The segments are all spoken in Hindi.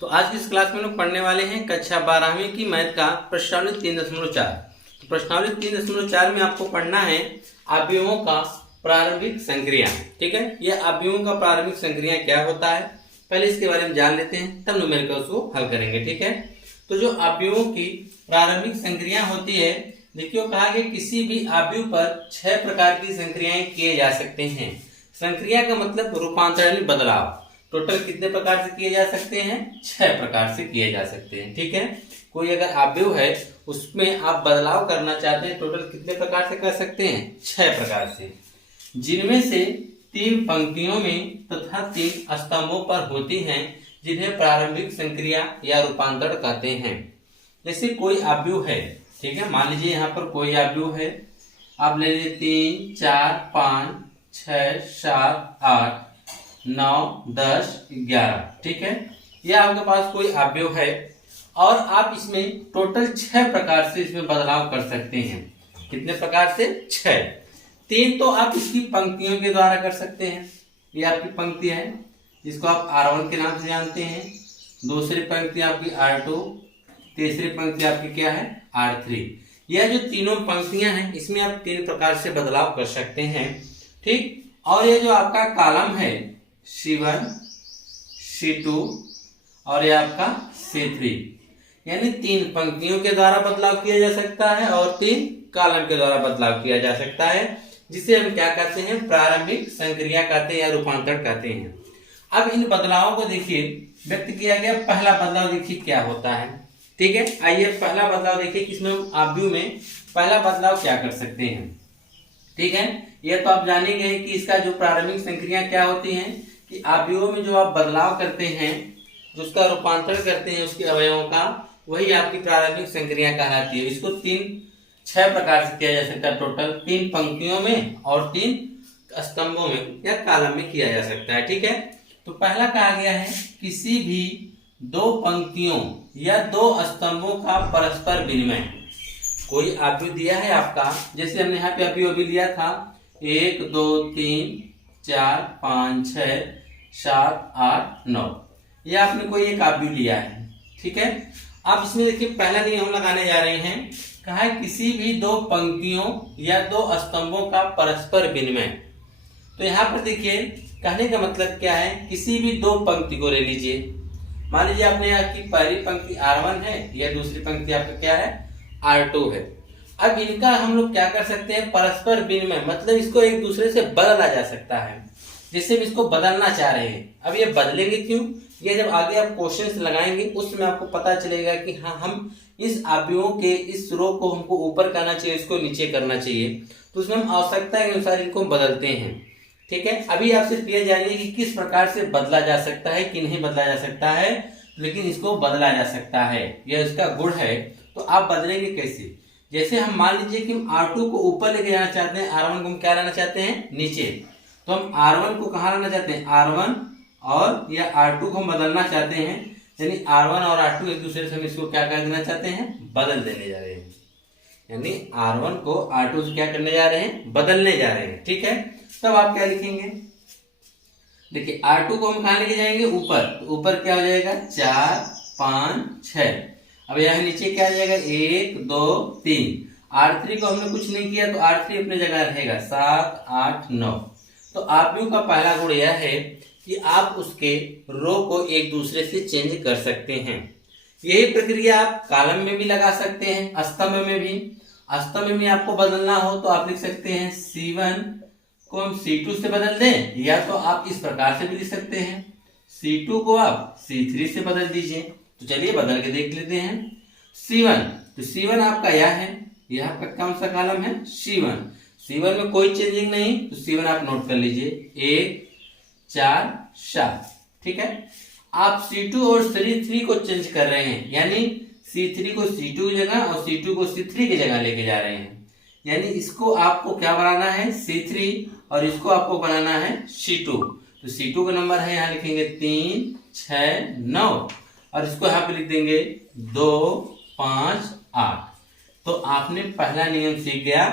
तो आज की इस क्लास में लोग पढ़ने वाले हैं कक्षा 12वीं की मैथ का प्रश्नावली 3.4। तो प्रश्नावली 3.4 में आपको पढ़ना है अवयवों का प्रारंभिक संक्रिया। ठीक है, यह अवयवों का प्रारंभिक संक्रिया क्या होता है पहले इसके बारे में जान लेते हैं, तब न्यूमेरिकल को हल करेंगे। ठीक है, तो जो अवयवों की प्रारंभिक संक्रिया होती है, देखिए कहा गया किसी भी अवयव पर 6 प्रकार की संक्रियाएं किए जा सकते हैं। संक्रिया का मतलब रूपांतरण बदलाव। टोटल कितने प्रकार से किए जा सकते हैं? 6 प्रकार से किए जा सकते हैं। ठीक है, कोई अगर अवयव है उसमें आप बदलाव करना चाहते हैं, टोटल कितने प्रकार से कर सकते हैं? 6 प्रकार से, जिनमें से 3 पंक्तियों में तथा 3 स्तंभों पर होती हैं, जिन्हें प्रारंभिक संक्रिया या रूपांतरण कहते हैं। जैसे कोई अवयव है, ठीक है, मान लीजिए यहाँ पर कोई अवयव है, आप ले लीजिए 3, 4, 5, 6, 7, 8, 9, 10, 11। ठीक है, यह आपके पास कोई अवयव है और आप इसमें टोटल 6 प्रकार से इसमें बदलाव कर सकते हैं। कितने प्रकार से? 6। 3 तो आप इसकी पंक्तियों के द्वारा कर सकते हैं। ये आपकी पंक्ति है जिसको आप R1 के नाम से जानते हैं। दूसरी पंक्ति आपकी R2, तीसरी पंक्ति आपकी क्या है? R3। यह जो तीनों पंक्तियां हैं इसमें आप 3 प्रकार से बदलाव कर सकते हैं। ठीक, और ये जो आपका कॉलम है C1, C2 और ये आपका C3, यानी 3 पंक्तियों के द्वारा बदलाव किया जा सकता है और 3 कॉलम के द्वारा बदलाव किया जा सकता है, जिसे हम क्या कहते हैं? प्रारंभिक संक्रिया कहते हैं या रूपांतरण कहते हैं। अब इन बदलावों को देखिए व्यक्त किया गया। पहला बदलाव देखिए क्या होता है। ठीक है, आइए पहला बदलाव देखिए कि इसमें हम अवयव में पहला बदलाव क्या कर सकते हैं। ठीक है, यह तो आप जानेंगे कि इसका जो प्रारंभिक संक्रिया क्या होती है, कि अवयवों में जो आप बदलाव करते हैं, जो उसका रूपांतरण करते हैं उसके अवयवों का, वही आपकी प्रारंभिक संक्रिया कहलाती है। इसको 6 प्रकार से किया जा सकता है, टोटल 3 पंक्तियों में और 3 स्तंभों में या कॉलम में किया जा सकता है। ठीक है, तो पहला कहा गया है किसी भी 2 पंक्तियों या 2 स्तंभों का परस्पर विनिमय। कोई अवयव दिया है आपका, जैसे हमने यहाँ पे अवयव भी लिया था 1, 2, 3, 4, 5, 6, 7, 8, 9, ये आपने कोई एक अवयव लिया है। ठीक है, अब इसमें देखिए पहला नियम हम लगाने जा रहे हैं। कहा है किसी भी 2 पंक्तियों या 2 स्तंभों का परस्पर विनिमय। तो यहाँ पर देखिए कहने का मतलब क्या है, किसी भी 2 पंक्ति को ले लीजिए। मान लीजिए आपने यहाँ की पहली पंक्ति R1 है या दूसरी पंक्ति आपका क्या है? R2 है। अब इनका हम लोग क्या कर सकते हैं? परस्पर विनिमय, मतलब इसको एक दूसरे से बदला जा सकता है। जैसे हम इसको बदलना चाह रहे हैं, अब ये बदलेंगे क्यों? ये जब आगे आप क्वेश्चंस लगाएंगे उसमें आपको पता चलेगा कि हाँ, हम इस अवयवों के इस रो को हमको ऊपर करना चाहिए, इसको नीचे करना चाहिए, तो उसमें हम आवश्यकता के अनुसार इनको बदलते हैं। ठीक है, अभी आप सिर्फ ये जानिए कि किस प्रकार से बदला जा सकता है, कि नहीं बदला जा सकता है, लेकिन इसको बदला जा सकता है, यह इसका गुण है। तो आप बदलेंगे कैसे? जैसे हम मान लीजिए कि हम R2 को ऊपर लेके जाना चाहते हैं, R1 को हम क्या लाना चाहते हैं? नीचे। तो हम R1 को कहाँ लाना चाहते हैं? R1 और या R2 को हम बदलना चाहते हैं, यानी R1 और R2 एक दूसरे से हम इसको क्या कर देना चाहते हैं? बदल देने जा रहे हैं। यानी R1 को R2 से क्या करने जा रहे हैं? बदलने जा रहे हैं। ठीक है, तब आप क्या लिखेंगे? देखिए R2 को हम कहाँ लेके जाएंगे? ऊपर। तो ऊपर क्या हो जाएगा? 4, 5, 6। अब यहाँ नीचे क्या आ जाएगा? 1, 2, 3। R3 को हमने कुछ नहीं किया तो R3 अपने जगह रहेगा 7, 8, 9। तो अवयव का पहला गुण यह है कि आप उसके रो को एक दूसरे से चेंज कर सकते हैं। यही प्रक्रिया आप कॉलम में भी लगा सकते हैं, स्तंभ में भी। स्तंभ में आपको बदलना हो तो आप लिख सकते हैं C1 को हम C2 से बदल दें, या तो आप इस प्रकार से भी लिख सकते हैं C2 को आप C3 से बदल दीजिए। तो चलिए बदल के देख लेते हैं। C1, तो C1 आपका यह है, यह आपका कौन सा कॉलम है? C1। C1 में कोई चेंजिंग नहीं, तो C1 आप नोट कर लीजिए 1, 4, 7। ठीक है, आप C2 और C3 को चेंज कर रहे हैं, यानी C3 को C2 की जगह और C2 को C3 की जगह लेके जा रहे हैं। यानी इसको आपको क्या बनाना है? C3, और इसको आपको बनाना है C2। तो C2 का नंबर है, यहाँ लिखेंगे 3, 6, 9, और इसको यहाँ पे लिख देंगे 2, 5, 8। तो आपने पहला नियम सीख गया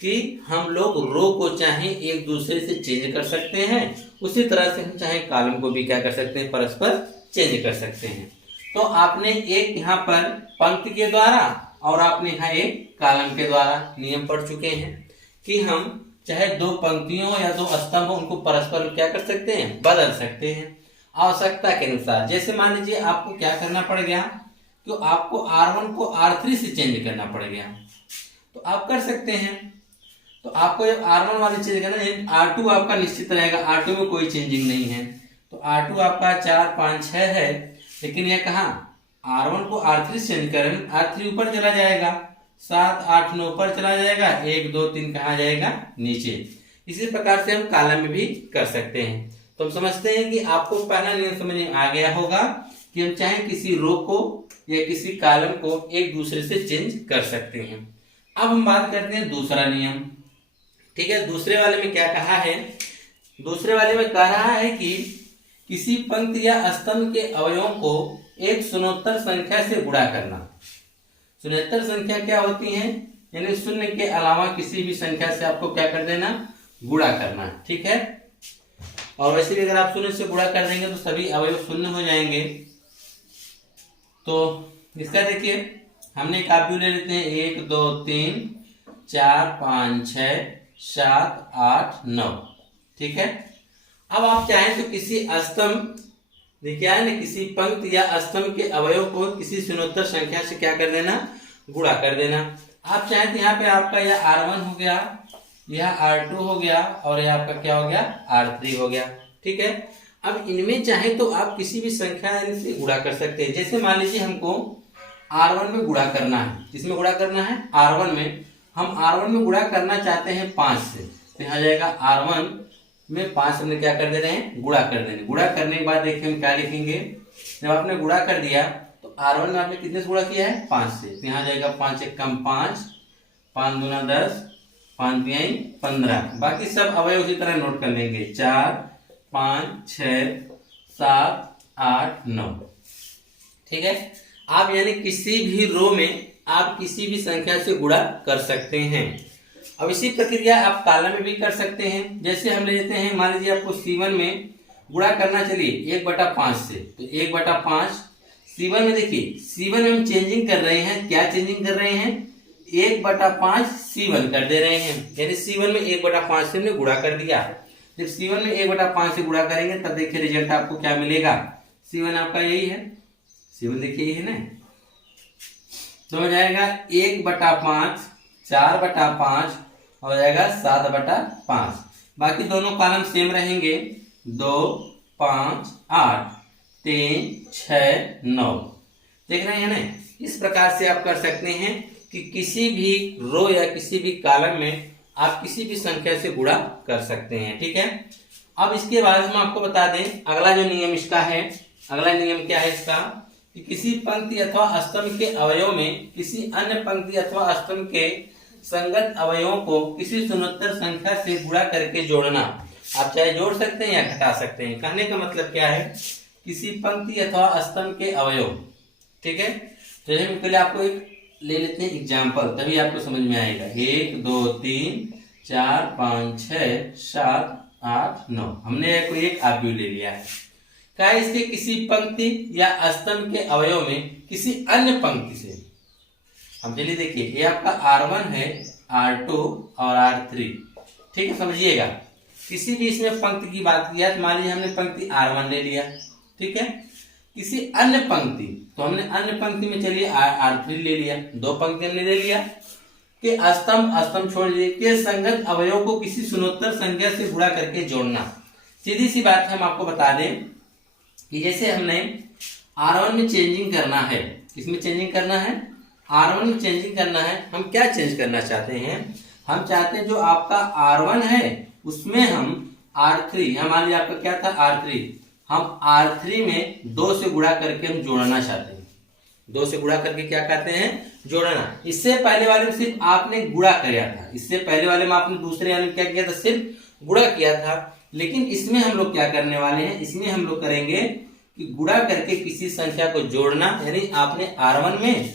कि हम लोग रो को चाहे एक दूसरे से चेंज कर सकते हैं, उसी तरह से हम चाहे कॉलम को भी क्या कर सकते हैं? परस्पर चेंज कर सकते हैं। तो आपने एक यहाँ पर पंक्ति के द्वारा और आपने यहाँ एक कॉलम के द्वारा नियम पढ़ चुके हैं कि हम चाहे दो पंक्तियों या दो स्तंभ उनको परस्पर क्या कर सकते हैं, बदल सकते हैं आवश्यकता के अनुसार। जैसे मान लीजिए आपको क्या करना पड़ गया, तो आपको R1 को R3 से चेंज करना पड़ गया, तो आप कर सकते हैं। तो आपको जब R1 वाले चेंज करना है, R2 आपका निश्चित रहेगा, R2 में कोई चेंजिंग नहीं है। तो R2 आपका 4 5 6 है, लेकिन यह कहाँ R1 को R3 से चेंज करें, R3 ऊपर चला जाएगा, 7 8 9 पर चला जाएगा, 1 2 3 कहाँ जाएगा, नीचे। इसी प्रकार से हम कॉलम में भी कर सकते हैं। तो हम समझते हैं कि आपको पहला नियम समझ में आ गया होगा कि हम चाहे किसी रो को या किसी कॉलम को एक दूसरे से चेंज कर सकते हैं। अब हम बात करते हैं दूसरा नियम। ठीक है, दूसरे वाले में क्या कहा है, दूसरे वाले में कह रहा है कि किसी पंक्ति या स्तंभ के अवयवों को एक शून्योत्तर संख्या से गुणा करना। शून्योत्तर संख्या क्या होती है, यानी शून्य के अलावा किसी भी संख्या से आपको क्या कर देना, गुणा करना। ठीक है, और वैसे भी अगर आप शून्य से गुणा कर देंगे तो सभी अवयव शून्य हो जाएंगे। तो इसका देखिए हमने एक अवयव ले लेते हैं, 1 2 3 4 5 6 7 8 9। ठीक है, अब आप चाहें तो किसी स्तंभ, देखिए है ना, किसी पंक्ति या स्तंभ के अवयव को किसी शून्योत्तर संख्या से क्या कर देना, गुणा कर देना। आप चाहें तो यहाँ पे आपका यह R1 हो गया, यह R2 हो गया और यह आपका क्या हो गया, R3 हो गया। ठीक है, अब इनमें चाहे तो आप किसी भी संख्या से गुणा कर सकते हैं। जैसे मान लीजिए हमको R1 में गुणा करना है, किसमें गुणा करना है, R1 में। हम R1 में गुणा करना चाहते हैं 5 से, तो यहाँ जाएगा R1 में 5 हमने क्या कर दे रहे हैं, गुणा कर देंगे। गुणा करने के बाद देखिए हम क्या लिखेंगे, जब आपने गुणा कर दिया तो R1 में आपने कितने से गुणा किया है, 5 से, तो यहाँ जाएगा 5 1 कम 5, 5 दूना 10, 5 3 15। बाकी सब अवयव उसी तरह नोट कर लेंगे, 4 5 6 7 8 9। ठीक है, आप यानी किसी भी रो में आप किसी भी संख्या से गुणा कर सकते हैं। अब इसी प्रक्रिया आप कॉलम में भी कर सकते हैं। जैसे हम ले लेते हैं, मान लीजिए आपको C1 में गुणा करना, चलिए 1/5 से, तो 1/5 C1 में। देखिए C1 में हम चेंजिंग कर रहे हैं, क्या चेंजिंग कर रहे हैं, 1/5 C1 कर दे रहे हैं, यानी C1 में 1/5 से हमने गुणा कर दिया। जब C1 में 1/5 से गुणा करेंगे तब देखिए रिजल्ट आपको क्या मिलेगा, C1 आपका यही है, C1 देखिए यही है ना, तो हो जाएगा 1/5 4/5 हो जाएगा 7/5। बाकी दोनों कॉलम सेम रहेंगे, 2 5 8 3 6 9। देख रहे हैं ना, इस प्रकार से आप कर सकते हैं कि किसी भी रो या किसी भी कॉलम में आप किसी भी संख्या से गुणा कर सकते हैं। ठीक है, अब इसके बाद हम आपको बता दें अगला जो नियम इसका है, अगला नियम क्या है इसका, कि किसी पंक्ति अथवा स्तंभ के अवयव में किसी अन्य पंक्ति अथवा स्तंभ के संगत अवयवों को किसी शून्योत्तर संख्या से गुणा करके जोड़ना। आप चाहे जोड़ सकते हैं या घटा सकते हैं। कहने का मतलब क्या है, किसी पंक्ति अथवा स्तंभ के अवयव। ठीक है, तो हम पहले आपको एक ले लेते हैं एग्जाम्पल, तभी आपको समझ में आएगा। 1 2 3 4 5 6 7 8 9, हमने कोई एक अवयव ले लिया है। क्या इसके किसी पंक्ति या स्तंभ के अवयव में किसी अन्य पंक्ति से, अब चलिए देखिए ये आपका R1 है, R2 और R3। ठीक है, समझिएगा किसी भी इसमें पंक्ति की बात किया तो मान लीजिए हमने पंक्ति R1 ले लिया। ठीक है, किसी अन्य पंक्ति, तो हमने अन्य पंक्ति में चलिए R3 ले लिया, दो पंक्ति हमने ले लिया, कि स्तंभ छोड़ दीजिए, के संगत अवयव को किसी शून्योत्तर संख्या से गुणा करके जोड़ना। सीधी सी बात हम आपको बता दें कि जैसे हमने R1 में चेंजिंग करना है, किसमें चेंजिंग करना है, R1 में चेंजिंग करना है। हम क्या चेंज करना चाहते हैं, हम चाहते हैं जो आपका R1 है उसमें हम R3, यहाँ मान लीजिए आपका क्या था R3, हम R3 में 2 से गुणा करके हम जोड़ना चाहते हैं। 2 से गुणा करके क्या कहते हैं, जोड़ना। इससे पहले वाले में सिर्फ आपने गुणा किया था, इससे पहले वाले में आपने दूसरे वाले में क्या किया था, सिर्फ गुणा किया था। लेकिन इसमें हम लोग क्या करने वाले हैं, इसमें हम लोग करेंगे कि गुणा करके किसी संख्या को जोड़ना, यानी आपने R1 में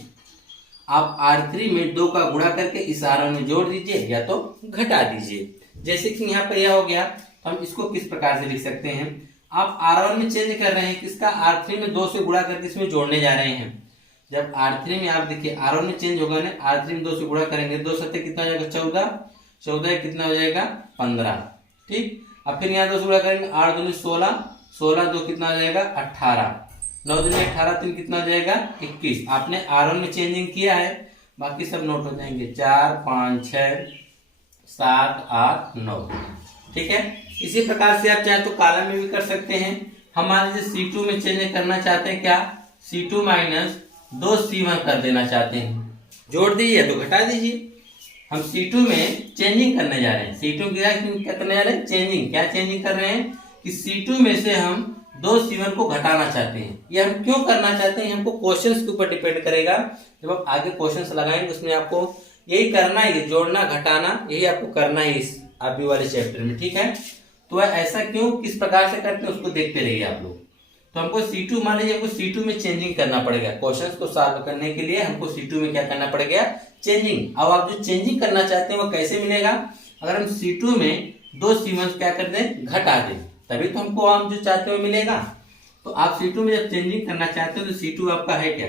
आप R3 में 2 का गुणा करके इस R1 में जोड़ दीजिए या तो घटा दीजिए। जैसे कि यहाँ पर यह हो गया, तो हम इसको किस प्रकार से लिख सकते हैं, आप R1 में चेंज कर रहे हैं किसका, R3 में 2 से गुणा करके इसमें जोड़ने जा रहे हैं। जब R3 में आप देखिए R1 में चेंज होगा ना, R3 में 2 से गुणा करेंगे, 2 सत्ते कितना हो जाएगा 14, 14 कितना हो जाएगा 15, ठीक। अब फिर यहाँ 2 से गुणा करेंगे, 8 दूनी 16, 16 2 कितना हो जाएगा 18, 9 दूनी 18 3 कितना हो जाएगा 21। आपने R1 में चेंजिंग किया है, बाकी सब नोट हो जाएंगे, 4 5 6 7 8 9, ठीक है। इसी प्रकार से आप चाहे तो कॉलम में भी कर सकते हैं। हम मान लीजिए C2 में चेंज करना चाहते हैं, क्या C2 माइनस 2C1 कर देना चाहते हैं, जोड़ दीजिए तो घटा दीजिए। हम C2 में चेंजिंग करने जा रहे हैं, C2 क्या करने जा रहे हैं, चेंजिंग। क्या चेंजिंग कर रहे हैं कि C2 में से हम 2C1 को घटाना चाहते हैं। ये हम क्यों करना चाहते हैं, हमको क्वेश्चंस के ऊपर डिपेंड करेगा। जब आप आगे क्वेश्चंस लगाएंगे उसमें आपको यही करना है, जोड़ना घटाना, यही आपको करना है इस अभी वाले चैप्टर में, ठीक है। तो ऐसा क्यों, किस प्रकार से करते हैं उसको देखते रहिए आप लोग। तो हमको C2 मान लीजिए, हमको C2 में चेंजिंग करना पड़ेगा। क्वेश्चंस को सॉल्व करने के लिए हमको C2 में क्या करना पड़ेगा, चेंजिंग। अब आप जो चेंजिंग करना चाहते हैं वो कैसे मिलेगा, अगर हम C2 में 2C1 क्या कर दें, घटा दें, तभी तो हमको हम जो चाहते हैं मिलेगा। तो आप C2 में जब चेंजिंग करना चाहते हो तो C2 आपका है क्या,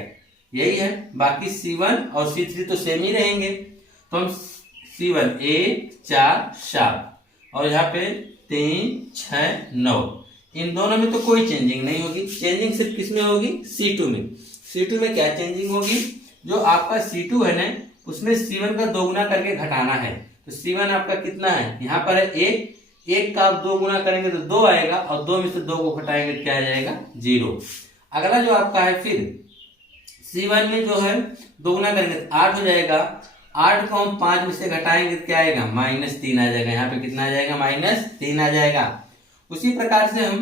यही है। बाकी C1 और C3 तो सेम ही रहेंगे। तो हम C1 1 4 7 और यहाँ पे 3 6 9, इन दोनों में तो कोई चेंजिंग नहीं होगी। चेंजिंग सिर्फ किसमें होगी, C2 में। C2 में क्या चेंजिंग होगी, जो आपका C2 है ना, उसमें C1 का 2 गुना करके घटाना है। तो C1 आपका कितना है, यहाँ पर है 1, 1 का आप 2 गुना करेंगे तो 2 आएगा, और 2 में से 2 को घटाएंगे क्या आ जाएगा 0। अगला जो आपका है फिर C1 में जो है 2 गुना करेंगे तो 8 हो जाएगा, 8 को हम 5 में से घटाएंगे तो क्या आएगा -3 आ जाएगा। यहाँ पे कितना आ जाएगा, -3 आ जाएगा। उसी प्रकार से हम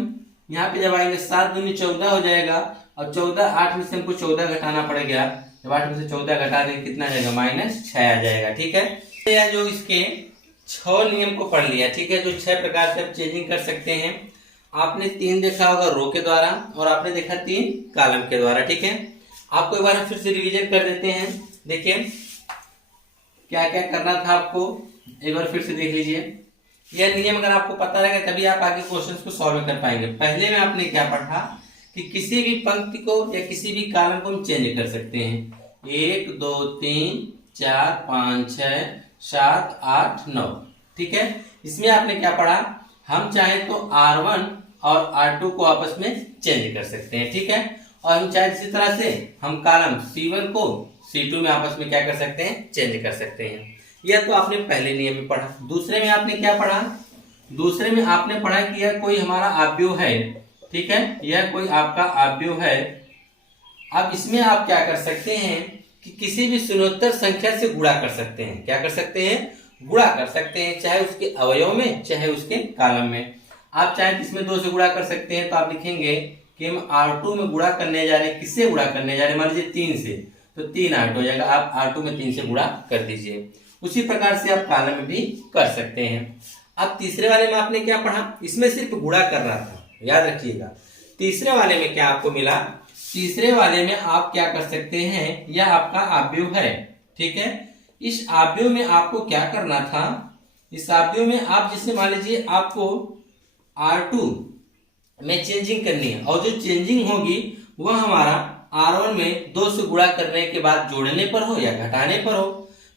यहाँ पे जब आएंगे 7 दूनी 14 हो जाएगा, और 14 8 में से हमको 14 घटाना पड़ेगा। जब 8 में से 14 घटा देंगे कितना आ जाएगा, -6 आ जाएगा, ठीक है। या जो इसके 6 नियम को पढ़ लिया, ठीक है, जो 6 प्रकार से आप चेंजिंग कर सकते हैं। आपने 3 देखा होगा रो के द्वारा, और आपने देखा 3 कॉलम के द्वारा, ठीक है। आपको एक बार फिर से रिवीजन कर देते हैं। देखिए क्या क्या करना था आपको, एक बार फिर से देख लीजिए। यह नियम अगर आपको पता रहेगा तभी आप आगे क्वेश्चंस को सॉल्व कर पाएंगे। पहले में आपने क्या पढ़ा कि किसी भी पंक्ति को या किसी भी कॉलम को हम चेंज कर सकते हैं। 1 2 3 4 5 6 7 8 9, ठीक है। इसमें आपने क्या पढ़ा, हम चाहे तो R1 और R2 को आपस में चेंज कर सकते हैं, ठीक है। और हम चाहे इसी तरह से हम कॉलम C1 को C2 में आपस में क्या कर सकते हैं, चेंज कर सकते हैं। यह तो आपने पहले नियम में पढ़ा। दूसरे में आपने क्या पढ़ा, दूसरे में आपने पढ़ा कि यह कोई हमारा आव्यूह है, ठीक है, यह कोई आपका आव्यूह है। अब इसमें आप क्या कर सकते हैं कि किसी भी शून्योत्तर संख्या से गुणा कर सकते हैं। क्या कर सकते हैं, गुणा कर सकते हैं, चाहे उसके अवयव में चाहे उसके कॉलम में। आप चाहे इसमें 2 से गुणा कर सकते हैं, तो आप लिखेंगे कि हम R2 में गुणा करने जा रहे हैं। किससे गुणा करने जा रहे हैं, मान लीजिए 3 से, तो 3 8 हो जाएगा। आप R2 में 3 से गुणा कर दीजिए। उसी प्रकार से आप कॉलम में भी कर सकते हैं। अब तीसरे वाले में आपने क्या पढ़ा, इसमें सिर्फ गुणा कर रहा था, याद रखिएगा। तीसरे वाले में क्या आपको मिला, तीसरे वाले में आप क्या कर सकते हैं, यह आपका आव्यूह है, ठीक है। इस आव्यूह में आपको क्या करना था, इस आव्यूह में आप जैसे मान लीजिए आपको R2 में चेंजिंग करनी है, और जो चेंजिंग होगी वह हमारा R1 में 2 से गुणा करने के बाद जोड़ने पर हो या घटाने पर हो।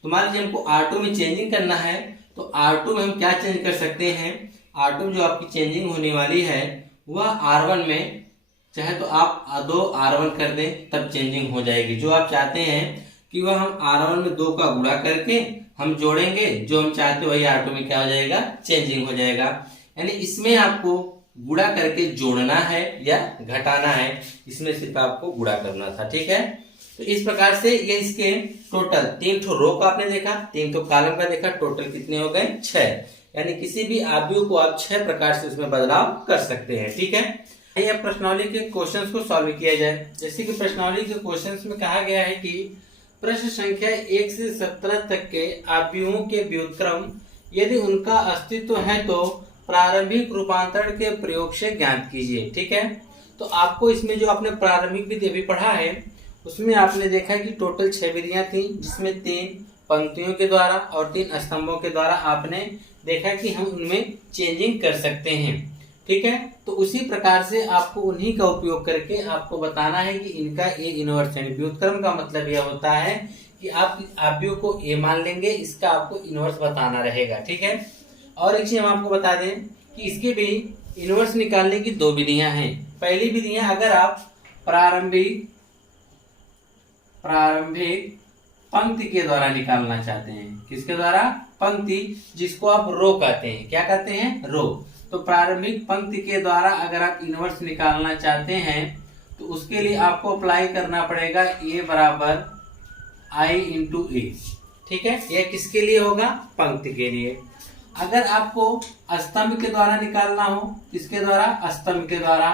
तो मान लीजिए हमको R2 में चेंजिंग करना है, तो R2 में हम क्या चेंज कर सकते हैं, R2 में जो आपकी चेंजिंग होने वाली है वह R1 में, चाहे तो आप 2 R1 कर दें तब चेंजिंग हो जाएगी। जो आप चाहते हैं कि वह हम R1 में 2 का गुणा करके हम जोड़ेंगे, जो हम चाहते वही R2 में क्या हो जाएगा, चेंजिंग हो जाएगा। यानी इसमें आपको गुणा करके जोड़ना है या घटाना है, इसमें सिर्फ आपको गुणा करना था, ठीक है। तो इस प्रकार से ये इसके टोटल 3 ठो रो का आपने देखा, 3 ठो कॉलम का देखा, टोटल कितने हो गए 6। यानी किसी भी आव्यूह को आप 6 प्रकार से उसमें बदलाव कर सकते हैं, ठीक है। आइए अब प्रश्नावली के क्वेश्चंस को सॉल्व किया जाए। जैसे कि प्रश्नावली के क्वेश्चंस में कहा गया है कि प्रश्न संख्या 1 से 17 तक के आव्यूहों के व्युत्क्रम यदि उनका अस्तित्व है तो प्रारंभिक रूपांतरण के प्रयोग से ज्ञात कीजिए, ठीक है। तो आपको इसमें जो आपने प्रारंभिक विधि अभी पढ़ा है उसमें आपने देखा कि टोटल 6 विधियां थी, जिसमें 3 पंक्तियों के द्वारा और 3 स्तंभों के द्वारा आपने देखा कि हम उनमें चेंजिंग कर सकते हैं। ठीक है। तो उसी प्रकार से आपको उन्हीं का उपयोग करके आपको बताना है कि इनका ए इनवर्स यानी व्युत्क्रम का मतलब यह होता है कि आप आव्यूह को ए मान लेंगे, इसका आपको इनवर्स बताना रहेगा, ठीक है। और एक चीज हम आपको बता दें कि इसके भी इनवर्स निकालने की दो विधियां हैं। पहली विधियां, अगर आप प्रारंभिक पंक्ति के द्वारा निकालना चाहते हैं, किसके द्वारा? पंक्ति, जिसको आप रो कहते हैं। क्या कहते हैं? रो। तो प्रारंभिक पंक्ति के द्वारा अगर आप इनवर्स निकालना चाहते हैं तो उसके लिए आपको अप्लाई करना पड़ेगा ए बराबर आई इंटू ए, ठीक है। यह किसके लिए होगा? पंक्ति के लिए। अगर आपको स्तंभ के द्वारा निकालना हो, किसके द्वारा? स्तंभ के द्वारा,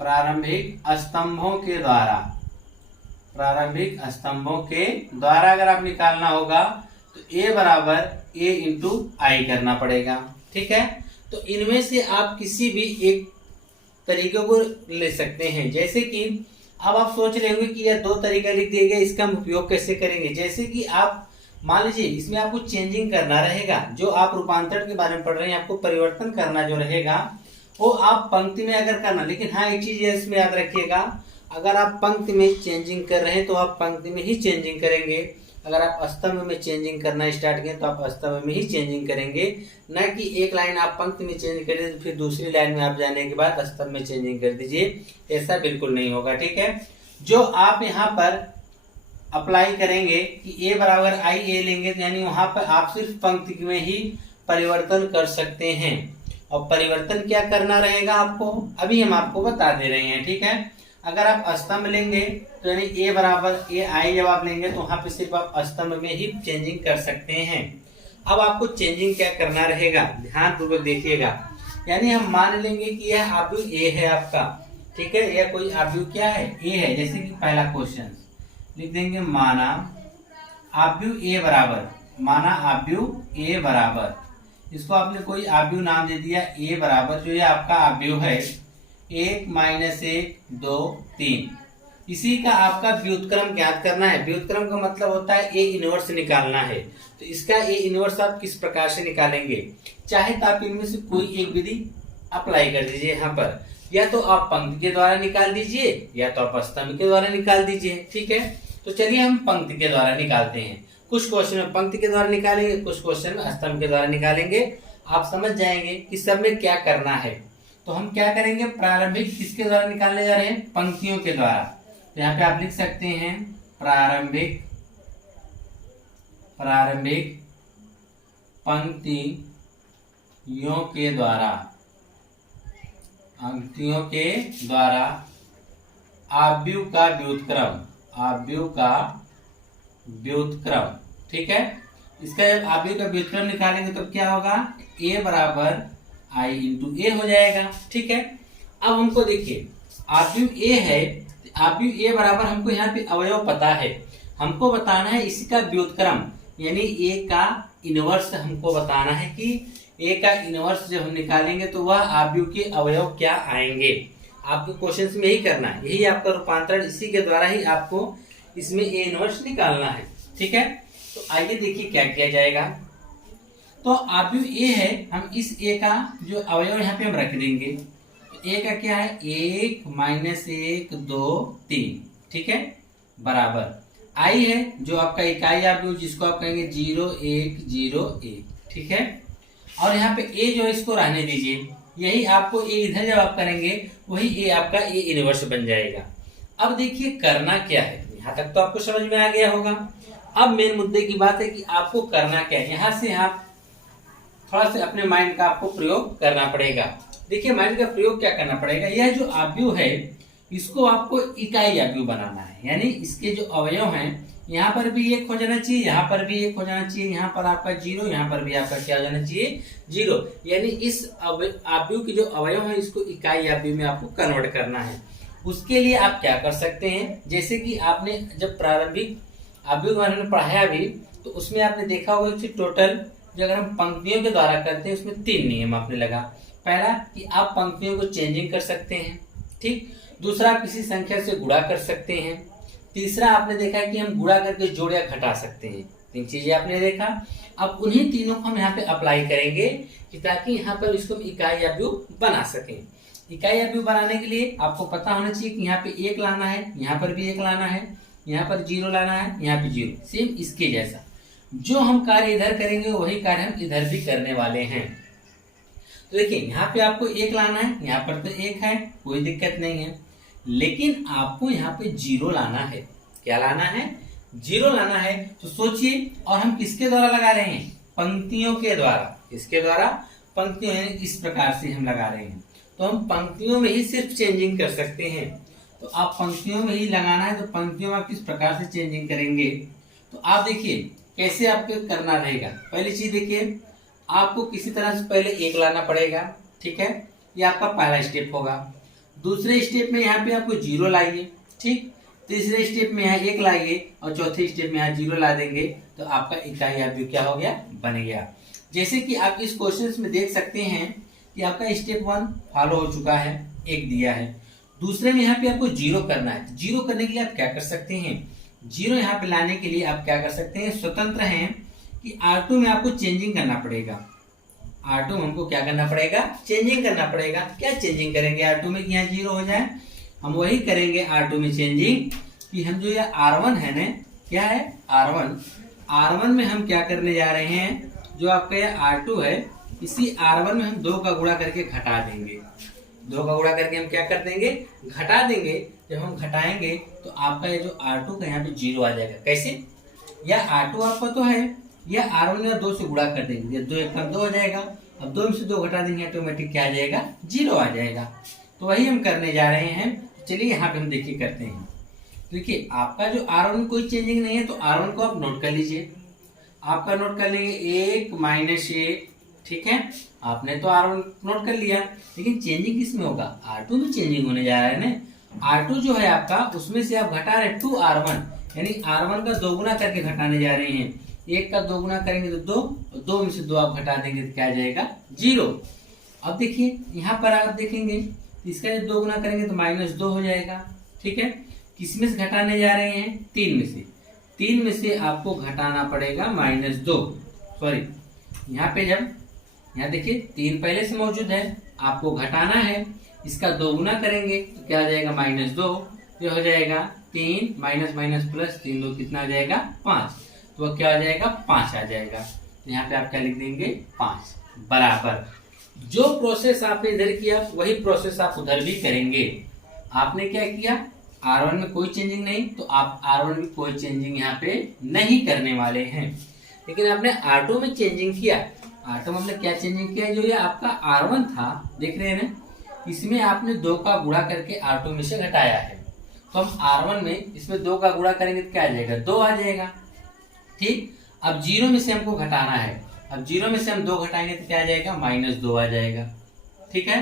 प्रारंभिक स्तंभों के द्वारा अगर आप निकालना होगा तो ए बराबर ए इंटू आई करना पड़ेगा, ठीक है। तो इनमें से आप किसी भी एक तरीके को ले सकते हैं। जैसे कि अब आप सोच रहे होंगे कि यह दो तरीका लिख दिए गए, इसका हम उपयोग कैसे करेंगे। जैसे कि आप मान लीजिए इसमें आपको चेंजिंग करना रहेगा, जो आप रूपांतरण के बारे में पढ़ रहे हैं, आपको परिवर्तन करना जो रहेगा वो आप पंक्ति में अगर करना। लेकिन हाँ, एक चीज इसमें याद रखिएगा, अगर आप पंक्ति में चेंजिंग कर रहे हैं तो आप पंक्ति में ही चेंजिंग करेंगे। अगर आप स्तंभ में चेंजिंग करना स्टार्ट करें तो आप स्तंभ में ही चेंजिंग करेंगे, न कि एक लाइन आप पंक्ति में चेंज करें फिर दूसरी लाइन में आप जाने के बाद स्तंभ में चेंजिंग कर दीजिए। ऐसा बिल्कुल नहीं होगा, ठीक है। जो आप यहाँ पर अप्लाई करेंगे कि ए बराबर आई ए लेंगे, तो यानी वहां पर आप सिर्फ पंक्ति में ही परिवर्तन कर सकते हैं। और परिवर्तन क्या करना रहेगा आपको, अभी हम आपको बता दे रहे हैं, ठीक है। अगर आप स्तंभ लेंगे तो यानी ए बराबर ए आई जब आप लेंगे तो वहां पे सिर्फ आप स्तंभ में ही चेंजिंग कर सकते हैं। अब आपको चेंजिंग क्या करना रहेगा, ध्यान पूर्वक देखिएगा। यानी हम मान लेंगे कि यह आव्यूह ए है आपका, ठीक है। यह कोई आव्यूह क्या है? ए है। जैसे कि पहला क्वेश्चन लिख देंगे, माना आव्यूह ए बराबर, इसको आपने कोई आव्यूह नाम दे दिया ए बराबर, जो ये आपका आव्यूह है 1 - 1 2 3। इसी का आपका व्युत्क्रम ज्ञात करना है। व्युत्क्रम का मतलब होता है ए इनवर्स निकालना है। तो इसका ए इनवर्स आप किस प्रकार से निकालेंगे, चाहे तो आप इनमें से कोई एक विधि अप्लाई कर दीजिए यहाँ पर, या तो आप पंक्ति के द्वारा निकाल दीजिए या तो आप स्तंभ के द्वारा निकाल दीजिए, ठीक है। तो चलिए हम पंक्ति के द्वारा निकालते हैं। कुछ क्वेश्चन में पंक्ति के द्वारा निकालेंगे, कुछ क्वेश्चन में स्तंभ के द्वारा निकालेंगे। आप समझ जाएंगे कि सब में क्या करना है। तो हम क्या करेंगे, प्रारंभिक किसके द्वारा निकालने जा रहे हैं? पंक्तियों के द्वारा। तो यहाँ पे आप लिख सकते हैं प्रारंभिक पंक्तियों के द्वारा आव्यूह का व्युत्क्रम, ठीक है। इसका जब आव्यूह का व्युत्क्रम निकालेंगे तो क्या होगा, ए बराबर आई इंटू ए हो जाएगा, ठीक है। अब हमको देखिए आव्यूह ए है, आव्यूह ए बराबर हमको यहाँ पे अवयव पता है, हमको बताना है इसी का व्युत्क्रम यानी ए का इनवर्स हमको बताना है कि ए का इनवर्स जब हम निकालेंगे तो वह आव्यूह के अवयव क्या आएंगे। आपको क्वेश्चन में यही करना है, यही आपका रूपांतरण, इसी के द्वारा ही आपको इसमें ए इनवर्स निकालना है, ठीक है। तो आइए देखिए क्या किया जाएगा। तो आव्यूह ए है, हम इस ए का जो अवयव यहाँ पे हम रख देंगे। तो ए का क्या है, 1 - 1 2 3, ठीक है, बराबर आई है जो आपका इकाई आव्यूह, जिसको आप कहेंगे 0 1 0 1, ठीक है। और यहाँ पे ए जो है इसको रहने दीजिए, यही आपको ए इधर जब आप करेंगे वही ए आपका ए इनवर्स बन जाएगा। अब देखिए करना क्या है, यहाँ तक तो आपको समझ में आ गया होगा। अब मेन मुद्दे की बात है कि आपको करना क्या है। यहाँ से आप थोड़ा सा अपने माइंड का आपको प्रयोग करना पड़ेगा। देखिए माइंड का प्रयोग क्या करना पड़ेगा, यह जो आव्यूह है इसको आपको इकाई आव्यूह बनाना है, यानी इसके जो अवयव हैं यहाँ पर भी 1 हो जाना चाहिए, यहाँ पर भी 1 हो जाना चाहिए, यहाँ पर आपका 0, यहाँ पर भी आपका क्या हो जाना चाहिए 0। यानी इस आव्यूह के जो अवयव है इसको इकाई आव्यूह में आपको कन्वर्ट करना है। उसके लिए आप क्या कर सकते हैं, जैसे कि आपने जब प्रारंभिक आव्यूह के बारे में पढ़ाया भी तो उसमें आपने देखा होगा कि टोटल जो अगर हम पंक्तियों के द्वारा करते हैं उसमें 3 नियम आपने लगा। पहला कि आप पंक्तियों को चेंजिंग कर सकते हैं, ठीक। दूसरा आप किसी संख्या से गुणा कर सकते हैं। तीसरा आपने देखा कि हम गुणा करके जोड़ या घटा सकते हैं, तीन चीजें आपने देखा। अब उन्हीं तीनों को हम यहाँ पे अप्लाई करेंगे कि ताकि यहाँ पर इसको इकाई अवयव बना सकें। इकाई अवयव बनाने के लिए आपको पता होना चाहिए कि यहाँ पे एक लाना है, यहाँ पर भी एक लाना है, यहाँ पर 0 लाना है, यहाँ पे 0, सेम इसके जैसा। जो हम कार्य इधर करेंगे वही कार्य हम इधर भी करने वाले हैं। तो देखिए यहाँ पे आपको एक लाना है, यहाँ पर तो एक है, कोई दिक्कत नहीं है, लेकिन आपको यहाँ पे 0 लाना है। क्या लाना है? 0 लाना है। तो सोचिए, और हम किसके द्वारा लगा रहे हैं? पंक्तियों के द्वारा। किसके द्वारा? पंक्तियों, इस प्रकार से हम लगा रहे हैं। तो हम पंक्तियों में ही सिर्फ चेंजिंग कर सकते हैं। तो आप पंक्तियों में ही लगाना है, तो पंक्तियों में आप किस प्रकार से चेंजिंग करेंगे? तो आप देखिए कैसे आपको करना रहेगा। पहली चीज देखिए, आपको किसी तरह से पहले एक लाना पड़ेगा, ठीक है, ये आपका पहला स्टेप होगा। दूसरे स्टेप में यहाँ पे आपको 0 लाइए, ठीक। तीसरे स्टेप में यहाँ 1 लाइए और चौथे स्टेप में यहाँ 0 ला देंगे, तो आपका इकाई अवयव क्या हो गया? बन गया। जैसे कि आप इस क्वेश्चन में देख सकते हैं कि आपका स्टेप 1 फॉलो हो चुका है, 1 दिया है। दूसरे में यहाँ पे आपको 0 करना है। 0 करने के लिए आप क्या कर सकते हैं? 0 यहाँ पे लाने के लिए आप क्या कर सकते हैं? स्वतंत्र हैं कि R2 में आपको चेंजिंग करना पड़ेगा। R2 में हमको क्या करना पड़ेगा? चेंजिंग करना पड़ेगा। क्या चेंजिंग करेंगे R2 में कि यहाँ 0 हो जाए? हम वही करेंगे R2 में चेंजिंग कि हम जो ये R1 है ना, क्या है? R1 में हम क्या करने जा रहे हैं? जो आपका ये R2 है, इसी R1 में हम 2 का गुणा करके घटा देंगे। 2 का गुणा करके हम क्या कर देंगे? घटा देंगे। जब हम घटाएंगे तो आपका ये जो R2 का यहाँ पे 0 आ जाएगा। कैसे? या R2 आपका तो है, या R1 में 2 से गुणा कर देंगे, 2 1 2 हो जाएगा। अब 2 में से 2 घटा देंगे, ऑटोमेटिक क्या आ जाएगा? 0 आ जाएगा। तो वही हम करने जा रहे हैं। चलिए यहाँ पे हम देखिए करते हैं। देखिए आपका जो R1 में कोई चेंजिंग नहीं है, तो R1 को आप नोट कर लीजिए। आपका नोट कर लेंगे 1 - 1, ठीक है। आपने तो R1 नोट कर लिया, लेकिन चेंजिंग किस में होगा? R2 में चेंजिंग होने जा रहा है ना। R2 जो है आपका, उसमें से आप घटा रहे 2R1, यानी R1 का 2 गुना करके घटाने जा रहे हैं। 1 का 2 गुना करेंगे तो 2, और 2 में से 2 आप घटा देंगे तो क्या आ जाएगा? 0। अब देखिए यहाँ पर आप देखेंगे, इसका जब 2 गुना करेंगे तो -2 हो जाएगा, ठीक है। किसमें से घटाने जा रहे हैं? 3 में से। 3 में से आपको घटाना पड़ेगा -2, सॉरी, यहाँ पे जब यहाँ देखिए 3 पहले से मौजूद है, आपको घटाना है, इसका 2 गुना करेंगे तो क्या आ जाएगा? -2। ये हो जाएगा 3 माइनस माइनस प्लस 3 2 कितना आ जाएगा? 5। तो क्या आ जाएगा? 5 आ जाएगा। तो यहाँ पे आप क्या लिख देंगे? 5 बराबर। जो प्रोसेस आपने इधर किया वही प्रोसेस आप उधर भी करेंगे। आपने क्या किया? R1 में कोई चेंजिंग नहीं, तो आप R1 में कोई चेंजिंग यहाँ पे नहीं करने वाले हैं। लेकिन आपने R2 में चेंजिंग किया। R2 में आपने क्या चेंजिंग किया? जो ये आपका R1 था, देख रहे हैं ना, इसमें आपने 2 का गुणा करके R2 में से घटाया है। तो हम R1 में इसमें 2 का गुणा करेंगे तो क्या आ जाएगा? 2 आ जाएगा, ठीक। अब 0 में से हमको घटाना है। अब 0 में से हम 2 घटाएंगे तो क्या आ जाएगा? -2 आ जाएगा, ठीक है।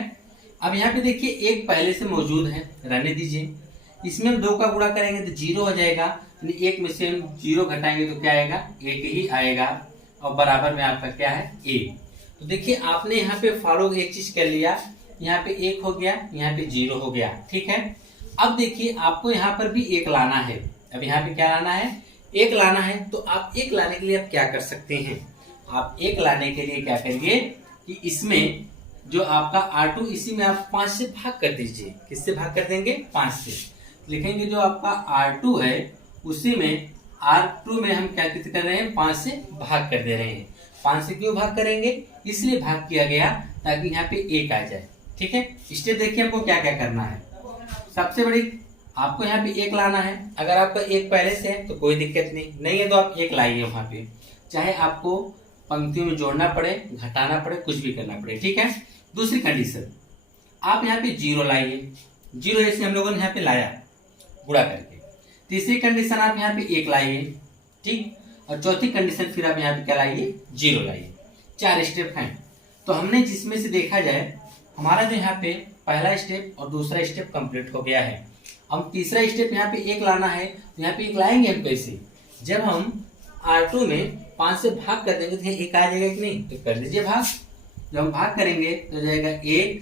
अब यहाँ पे देखिए 1 पहले से मौजूद है, रहने दीजिए। इसमें हम 2 का गुणा करेंगे तो 0 हो जाएगा, यानी 1 में से हम 0 घटाएंगे तो क्या आएगा? 1 ही आएगा, और बराबर में आपका क्या है? 1। तो देखिए आपने यहाँ पे फॉलो एक चीज कर लिया, यहाँ पे 1 हो गया, यहाँ पे 0 हो गया, ठीक है। अब देखिए आपको यहाँ पर भी 1 लाना है। अब यहाँ पे क्या लाना है? 1 लाना है। तो आप 1 लाने के लिए आप क्या कर सकते हैं? आप 1 लाने के लिए क्या करिए कि इसमें जो आपका R2, इसी में आप 5 से भाग कर दीजिए। किससे भाग कर देंगे? 5 से। लिखेंगे जो आपका R2 है, उसी में R2 में हम क्या कर रहे हैं? 5 से भाग कर दे रहे हैं। 5 से क्यों भाग करेंगे? इसलिए भाग किया गया ताकि यहाँ पे 1 आ जाए, ठीक है। स्टेप देखिए हमको क्या क्या करना है। सबसे बड़ी आपको यहाँ पे 1 लाना है। अगर आपका 1 पहले से है तो कोई दिक्कत नहीं है, तो आप 1 लाइए वहां पे, चाहे आपको पंक्तियों में जोड़ना पड़े, घटाना पड़े, कुछ भी करना पड़े, ठीक है। दूसरी कंडीशन, आप यहाँ पे 0 लाइए। 0 जैसे हम लोगों ने यहाँ पे लाया गुणा करके। तीसरी कंडीशन आप यहाँ पे 1 लाइए, ठीक। और चौथी कंडीशन फिर आप यहाँ पे क्या लाइए? 0 लाइए। 4 स्टेप हैं। तो हमने जिसमें से देखा जाए, हमारा जो यहाँ पे पहला स्टेप और दूसरा स्टेप कंप्लीट हो गया है। हम तीसरा स्टेप यहाँ पे 1 लाना है, तो यहाँ पे 1 लाएंगे हम कैसे? जब हम R2 में 5 से भाग कर देंगे तो 1 आ जाएगा कि नहीं? तो कर दीजिए भाग। जब हम भाग करेंगे तो जाएगा 1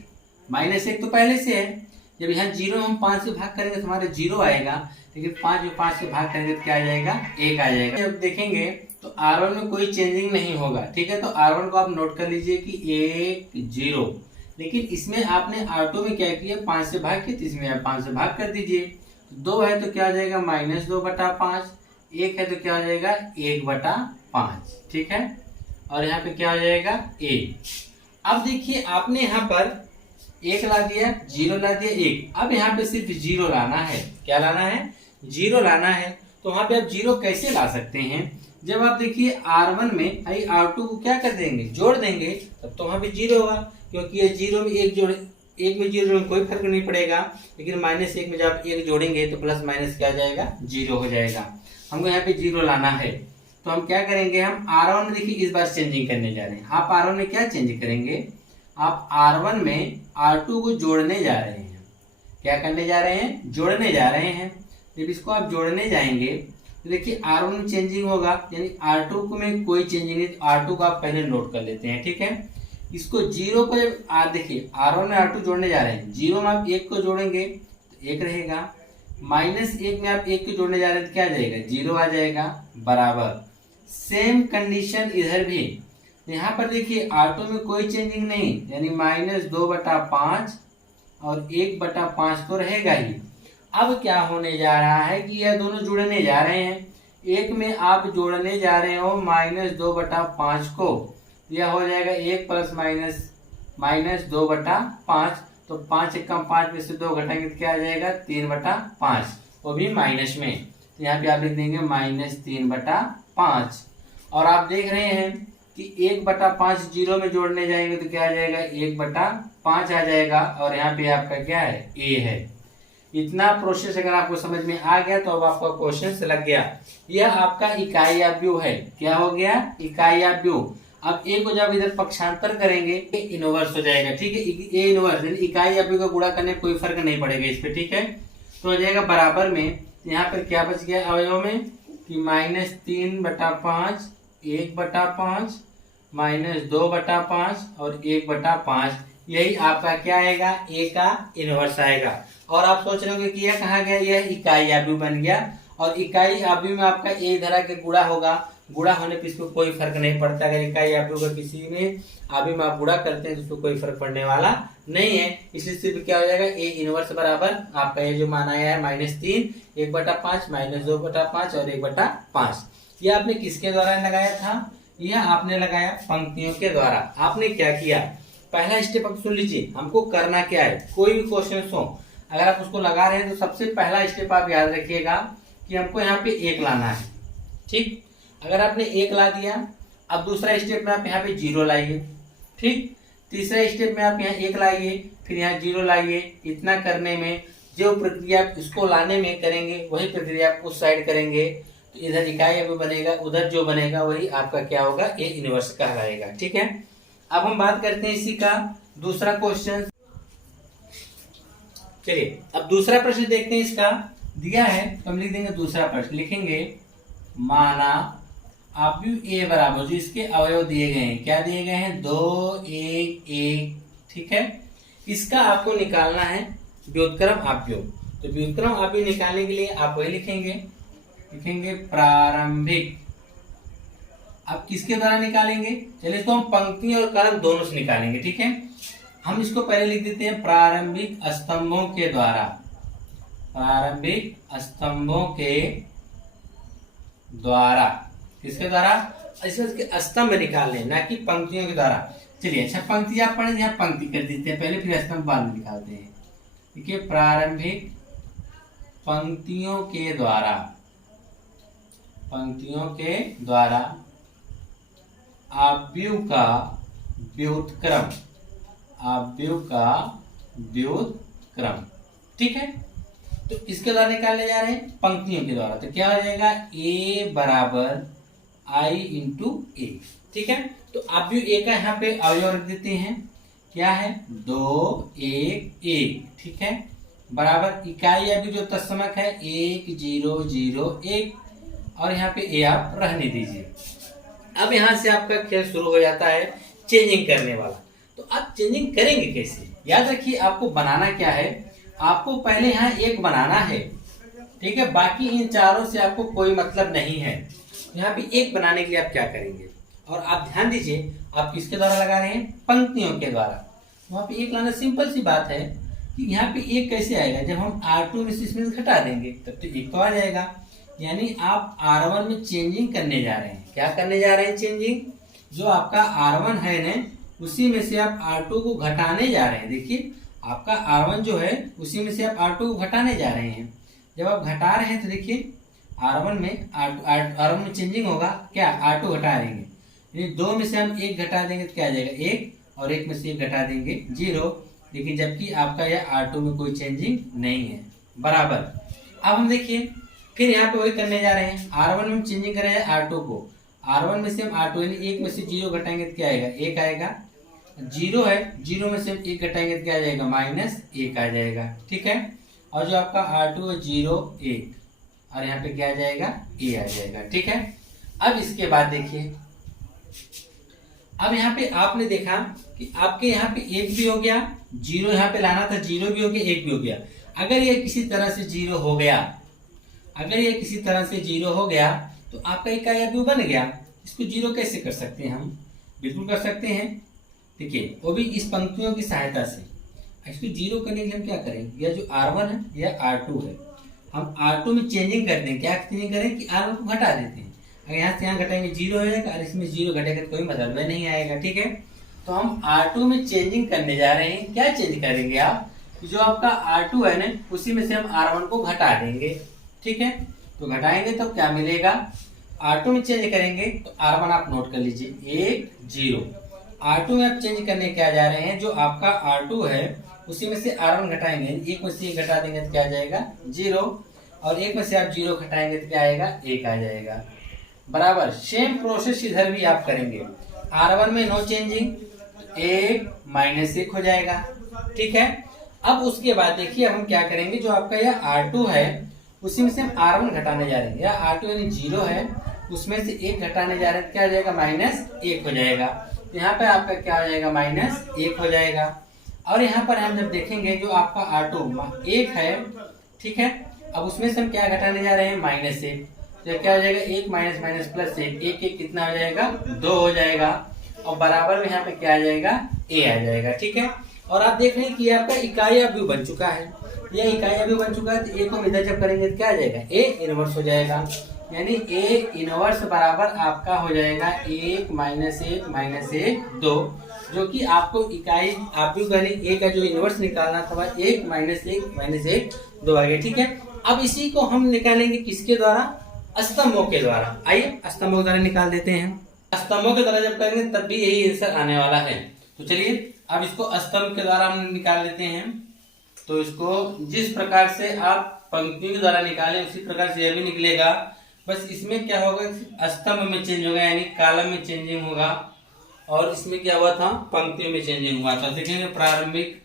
-1 तो पहले से है। जब यहाँ 0 हम 5 से भाग करेंगे तो हमारे 0 आएगा, लेकिन 5 में 5 से भाग करेंगे तो क्या आ जाएगा? 1 आ जाएगा। जब देखेंगे तो R1 में कोई चेंजिंग नहीं होगा, ठीक है। तो R1 को आप नोट कर लीजिए कि 1 0, लेकिन इसमें आपने R2 में क्या किया, 5 से भाग किया, तो इसमें आप 5 से भाग कर दीजिए। 2 है तो क्या हो जाएगा -2/5, 1 है तो क्या हो जाएगा 1/5, ठीक है। और यहाँ पे क्या हो जाएगा a। अब देखिए आपने यहाँ पर 1 ला दिया, 0 ला दिया, 1। अब यहाँ पे सिर्फ 0 लाना है। क्या लाना है, 0 लाना है। तो वहां पे आप 0 कैसे ला सकते हैं, जब आप देखिए R1 में R2 को क्या कर देंगे, जोड़ देंगे, तब तो वहां पे 0 होगा, क्योंकि ये 0 में 1 जोड़, 1 में 0 में कोई फर्क नहीं पड़ेगा। लेकिन -1 में जब आप 1 जोड़ेंगे तो प्लस माइनस क्या हो जाएगा, 0 हो जाएगा। हमको यहाँ पे 0 लाना है, तो हम क्या करेंगे, हम R1 में देखिए इस बार चेंजिंग करने जा रहे हैं। आप R1 में क्या चेंज करेंगे, आप R1 में R2 को जोड़ने जा रहे हैं। क्या करने जा रहे हैं, जोड़ने जा रहे हैं। जब इसको आप जोड़ने जाएंगे तो देखिए R1 में चेंजिंग होगा, यानी R2 में कोई चेंजिंग नहीं। तो R2 को आप पहले नोट कर लेते हैं, ठीक है। इसको 0 को जब देखिए R1 में R2 जोड़ने जा रहे हैं, 0 में आप 1 को जोड़ेंगे तो 1 रहेगा, -1 में आप 1 को जोड़ने जा रहे हैं तो क्या आ जाएगा, 0 आ जाएगा, बराबर। सेम कंडीशन इधर भी, यहाँ पर देखिए R2 में कोई चेंजिंग नहीं, यानी -2/5 और 1/5 तो रहेगा ही। अब क्या होने जा रहा है कि यह दोनों जुड़ने जा रहे हैं। एक में आप जोड़ने जा रहे हो -2/5 को, यह हो जाएगा 1 + -2/5। तो 5 × 5 में से 2 घटाएंगे तो क्या आ जाएगा 3/5, वो भी माइनस में। तो यहाँ पे आप लिख देंगे -3/5। और आप देख रहे हैं कि 1/5 0 में जोड़ने जाएंगे तो क्या आ जाएगा 1/5 आ जाएगा। और यहाँ पे आपका क्या है, a है। इतना प्रोसेस अगर आपको समझ में आ गया तो अब आपका क्वेश्चन लग गया। यह आपका इकाई अवयव है। क्या हो गया, इकाई अवयव। अब a को जब इधर पक्षांतर करेंगे a इनवर्स हो जाएगा, ठीक है। a इनवर्स इकाई अवयव को गुणा करने कोई फर्क नहीं पड़ेगा इस पे, ठीक है। तो हो जाएगा बराबर में, यहाँ पर क्या बच गया अवयव में कि -3/5, 1/5, -2/5 और 1/5। यही आपका क्या आएगा, a का इनवर्स आएगा। और आप सोच रहे होंगे कि यह कहाँ गया, यह इकाई अवयव बन गया। और इकाई अवयव में आपका a इधर आके गुणा होगा, गुणा होने पर इसको कोई फर्क नहीं पड़ता। अगर इकाई अवयव का किसी में अवयव में आप गुणा करते हैं तो उसको कोई फर्क पड़ने वाला नहीं है। इसलिए सिर्फ क्या हो जाएगा, a इनवर्स बराबर आपका ये जो मान आया है -3, 1/5, -2/5 और 1/5। यह आपने किसके द्वारा लगाया था, यह आपने लगाया पंक्तियों के द्वारा। आपने क्या किया, पहला स्टेप आप सुन लीजिए, हमको करना क्या है। कोई भी क्वेश्चन हो अगर आप उसको लगा रहे हैं तो सबसे पहला स्टेप आप याद रखिएगा कि हमको यहाँ पे 1 लाना है, ठीक। अगर आपने 1 ला दिया, अब दूसरा स्टेप में आप यहाँ पे 0 लाइए, ठीक। तीसरा स्टेप में आप यहाँ 1 लाइए, फिर यहाँ 0 लाइए। इतना करने में जो प्रक्रिया आप इसको लाने में करेंगे वही प्रक्रिया आप उस साइड करेंगे, तो इधर इकाई अवयव बनेगा, उधर जो बनेगा वही आपका क्या होगा, a इनवर्स कहलाएगा, ठीक है। अब हम बात करते हैं इसी का दूसरा क्वेश्चन। चलिए अब दूसरा प्रश्न देखते हैं। इसका दिया है तो हम लिख देंगे दूसरा प्रश्न, लिखेंगे माना अवयव a बराबर, जो इसके अवयव दिए गए हैं, क्या दिए गए हैं, 2 1 1, ठीक है। इसका आपको निकालना है व्युत्क्रम अवयव। तो व्युत्क्रम अवयव निकालने के लिए आप वही लिखेंगे प्रारंभिक। अब किसके द्वारा निकालेंगे, चलिए इसको हम पंक्ति और कलम दोनों से निकालेंगे, ठीक है। हम इसको पहले लिख देते हैं प्रारंभिक स्तंभों के द्वारा। प्रारंभिक स्तंभों के द्वारा, किसके द्वारा, इसके स्तंभ निकालने, ना कि पंक्तियों के द्वारा। चलिए अच्छा पंक्ति आप पढ़े, यहाँ पंक्ति कर देते हैं पहले, फिर स्तंभ बाद में निकालते हैं। देखिए प्रारंभिक पंक्तियों के द्वारा, पंक्तियों के द्वारा अवयव का व्युत्क्रम, अवयव का व्युत्क्रम, ठीक है। तो इसके द्वारा निकालने जा रहे हैं पंक्तियों के द्वारा, तो क्या हो जाएगा a बराबर i × a, ठीक है। तो अवयव a का यहाँ पे अवयव रख देते हैं, क्या है 2 1 1, ठीक है, बराबर इकाई अवयव जो तत्समक है 1 0 0 1, और यहाँ पे a आप रहने दीजिए। अब यहाँ से आपका खेल शुरू हो जाता है चेंजिंग करने वाला। तो आप चेंजिंग करेंगे कैसे, याद रखिए आपको बनाना क्या है, आपको पहले यहाँ 1 बनाना है, ठीक है। बाकी इन चारों से आपको कोई मतलब नहीं है। यहाँ पे एक बनाने के लिए आप क्या करेंगे, और आप ध्यान दीजिए आप किसके द्वारा लगा रहे हैं, पंक्तियों के द्वारा। वहाँ पे एक लाना सिंपल सी बात है कि यहाँ पे एक कैसे आएगा, जब हम R2 में से इसमें घटा देंगे तब तो एक तो आ जाएगा। यानी आप R1 में चेंजिंग करने जा रहे हैं। क्या करने जा रहे हैं, चेंजिंग। जो आपका R1 है ना, उसी में से आप R2 को घटाने जा रहे हैं। देखिए आपका R1 जो है उसी में से आप R2 को घटाने जा रहे हैं। जब आप घटा रहे हैं तो देखिए R1 में चेंजिंग होगा, क्या R2 घटा देंगे, यानी 2 में से हम 1 घटा देंगे तो क्या आ जाएगा 1, और 1 में से 1 घटा देंगे 0। लेकिन जबकि आपका यह R2 में कोई चेंजिंग नहीं है, बराबर। अब हम देखिए फिर यहाँ पे वही करने जा रहे हैं। R1 में हम चेंजिंग कर रहे हैं R2 को, R1 में से हम R2 यानी 1 में से 0 घटाएंगे तो क्या आएगा 1 आएगा। 0 है, 0 में से हम 1 घटाएंगे तो क्या आ जाएगा -1 आ जाएगा, ठीक है। और जो आपका R2 है 0 1, और यहाँ पे क्या आ जाएगा A आ जाएगा, ठीक है। अब इसके बाद देखिए, अब यहाँ पे आपने देखा कि आपके यहाँ पे 1 भी हो गया, 0 यहाँ पे लाना था, 0 भी हो गया, 1 भी हो गया। अगर ये किसी तरह से 0 हो गया, अगर ये किसी तरह से 0 हो गया तो आपका इकाई अवयव बन गया। इसको 0 कैसे कर सकते हैं हम, बिल्कुल कर सकते हैं। देखिए वो भी इस पंक्तियों की सहायता से। इसको 0 करने के लिए हम क्या करेंगे, या जो R1 है या R2 है, हम R2 में चेंजिंग करते हैं। क्या चेंजिंग करें कि R1 को घटा देते हैं। अगर यहाँ से यहाँ घटाएंगे 0 हो जाएगा, और इसमें 0 घटेगा तो कोई मतलब नहीं आएगा, ठीक है। तो हम R2 में चेंजिंग करने जा रहे हैं। क्या चेंज करेंगे आप, जो आपका R2 है ना उसी में से हम R1 को घटा देंगे, ठीक है। तो घटाएंगे तो क्या मिलेगा, R2 में चेंज करेंगे तो R1 आप नोट कर लीजिए 1 0। R2 में आप चेंज करने क्या जा रहे हैं, जो आपका R2 है उसी में से R1 घटाएंगे, 1 में से 1 घटा देंगे तो क्या आ जाएगा 0, और 1 में से आप 0 घटाएंगे तो क्या आएगा 1 आ जाएगा, बराबर। सेम प्रोसेस इधर भी आप करेंगे। R1 में नो चेंजिंग, 1 -1 हो जाएगा, ठीक है। अब उसके बाद देखिए अब हम क्या करेंगे, जो आपका यह R2 है उसी में से हम R1 घटाने जा रहे हैं। या R2 यानी 0 है, उसमें से 1 घटाने जा रहे हैं, क्या हो जाएगा -1 हो जाएगा। तो यहाँ पे आपका क्या हो जाएगा -1 हो जाएगा। और यहाँ पर हम जब देखेंगे जो आपका R2 1 है, ठीक है। अब उसमें से हम क्या घटाने जा रहे हैं -1, तो क्या हो जाएगा 1 -1 1 कितना हो जाएगा 2 हो जाएगा, और बराबर में यहाँ पे क्या आ जाएगा A आ जाएगा, ठीक है। और आप देख रहे हैं कि आपका इकाई अवयव बन चुका है। यह इकाई अवयव बन चुका है, तो A को इधर जब करेंगे तो क्या आ जाएगा A इनवर्स हो जाएगा। यानी A इनवर्स बराबर आपका हो जाएगा 1 -1 2, जो कि आपको इकाई अवयव यानी A का जो इनवर्स निकालना था वह 1 -1 2 आ गया, ठीक है। अब इसी को हम निकालेंगे किसके द्वारा, स्तंभों के द्वारा। आइए स्तंभों के द्वारा निकाल देते हैं। स्तंभों के द्वारा जब करेंगे तब भी यही आंसर आने वाला है। तो चलिए अब इसको स्तंभ के द्वारा हम निकाल लेते हैं। तो इसको जिस प्रकार से आप पंक्तियों के द्वारा निकालें उसी प्रकार से यह भी निकलेगा। बस इसमें क्या होगा, स्तंभ में चेंज होगा यानी कॉलम में चेंजिंग होगा, और इसमें क्या हुआ था पंक्तियों में चेंजिंग हुआ था। देखेंगे प्रारंभिक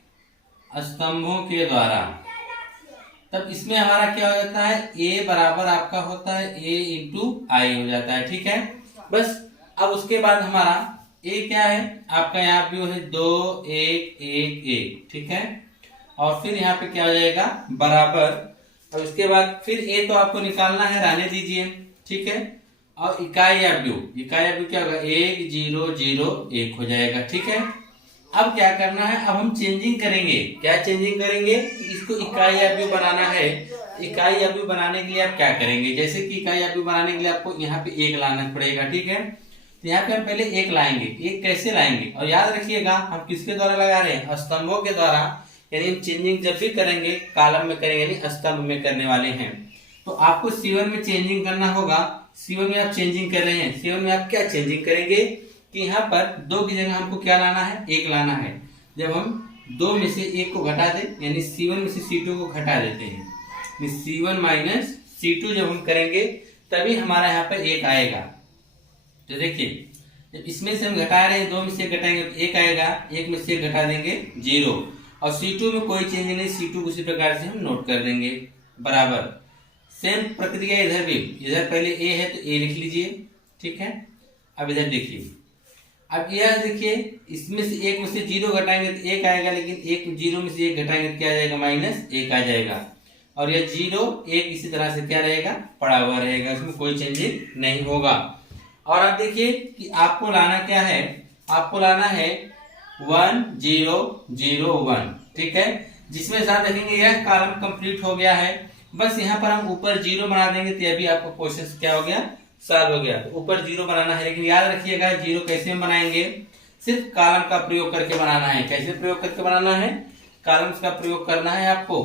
स्तंभों के द्वारा, तब इसमें हमारा क्या हो जाता है A बराबर आपका होता है A इंटू आई हो जाता है, ठीक है। बस अब उसके बाद हमारा A क्या है, आपका यहाँ भी है 2 1 1 1, ठीक है। और फिर यहाँ पे क्या हो जाएगा बराबर, और उसके बाद फिर A तो आपको निकालना है, रहने दीजिए, ठीक है। और इकाई अवयव क्या होगा 1 0 0 1 हो जाएगा, ठीक है। अब क्या करना है, अब हम चेंजिंग करेंगे। क्या चेंजिंग करेंगे, इसको इकाई अवयव बनाना है। इकाई अवयव बनाने के लिए आप क्या करेंगे, जैसे कि इकाई अवयव बनाने के लिए आपको यहाँ पे 1 लाना पड़ेगा, ठीक है। तो यहाँ पे हम पहले 1 लाएंगे। 1 कैसे लाएंगे, और याद रखिएगा हम किसके द्वारा लगा रहे हैं, स्तंभों के द्वारा। यानी हम चेंजिंग जब भी करेंगे कॉलम में करेंगे, यानी स्तंभ में करने वाले हैं। तो आपको C1 में चेंजिंग करना होगा। C1 में आप चेंजिंग कर रहे हैं, C1 में आप क्या चेंजिंग करेंगे कि यहाँ पर 2 की जगह हमको क्या लाना है 1 लाना है। जब हम 2 में से 1 को घटा दें, यानी C1 में से C2 को घटा देते हैं, C1 माइनस C2 जब हम करेंगे तभी हमारा यहाँ पर 1 आएगा। तो देखिए जब इसमें से हम घटा रहे हैं 2 में से घटाएंगे तो 1 आएगा, 1 में से घटा देंगे 0, और C2 में कोई चेंज नहीं, C2 को उसी प्रकार से हम नोट कर देंगे, बराबर। सेम प्रक्रिया इधर भी, इधर पहले A है तो A लिख लीजिए, ठीक है। अब इधर देखिए, अब यह देखिए इसमें से 1 में से 0 घटाएंगे तो 1 आएगा, लेकिन 1 0 में से 1 घटाएंगे तो क्या आ जाएगा -1 आ जाएगा। और यह 0 1 इसी तरह से क्या रहेगा, पड़ा हुआ रहेगा, इसमें कोई चेंजिंग नहीं होगा। और अब देखिए कि आपको लाना क्या है, आपको लाना है 1 0 0 1, ठीक है, जिसमें साथ देखेंगे यह कॉलम कंप्लीट हो गया है। बस यहाँ पर हम ऊपर 0 बना देंगे तो यह भी आपका क्वेश्चन क्या हो गया, सॉल्व हो गया। तो ऊपर 0 बनाना है, लेकिन याद रखिएगा 0 कैसे हम बनाएंगे, सिर्फ कॉलम का प्रयोग करके बनाना है। कैसे प्रयोग करके बनाना है, कॉलम्स का प्रयोग करना है आपको।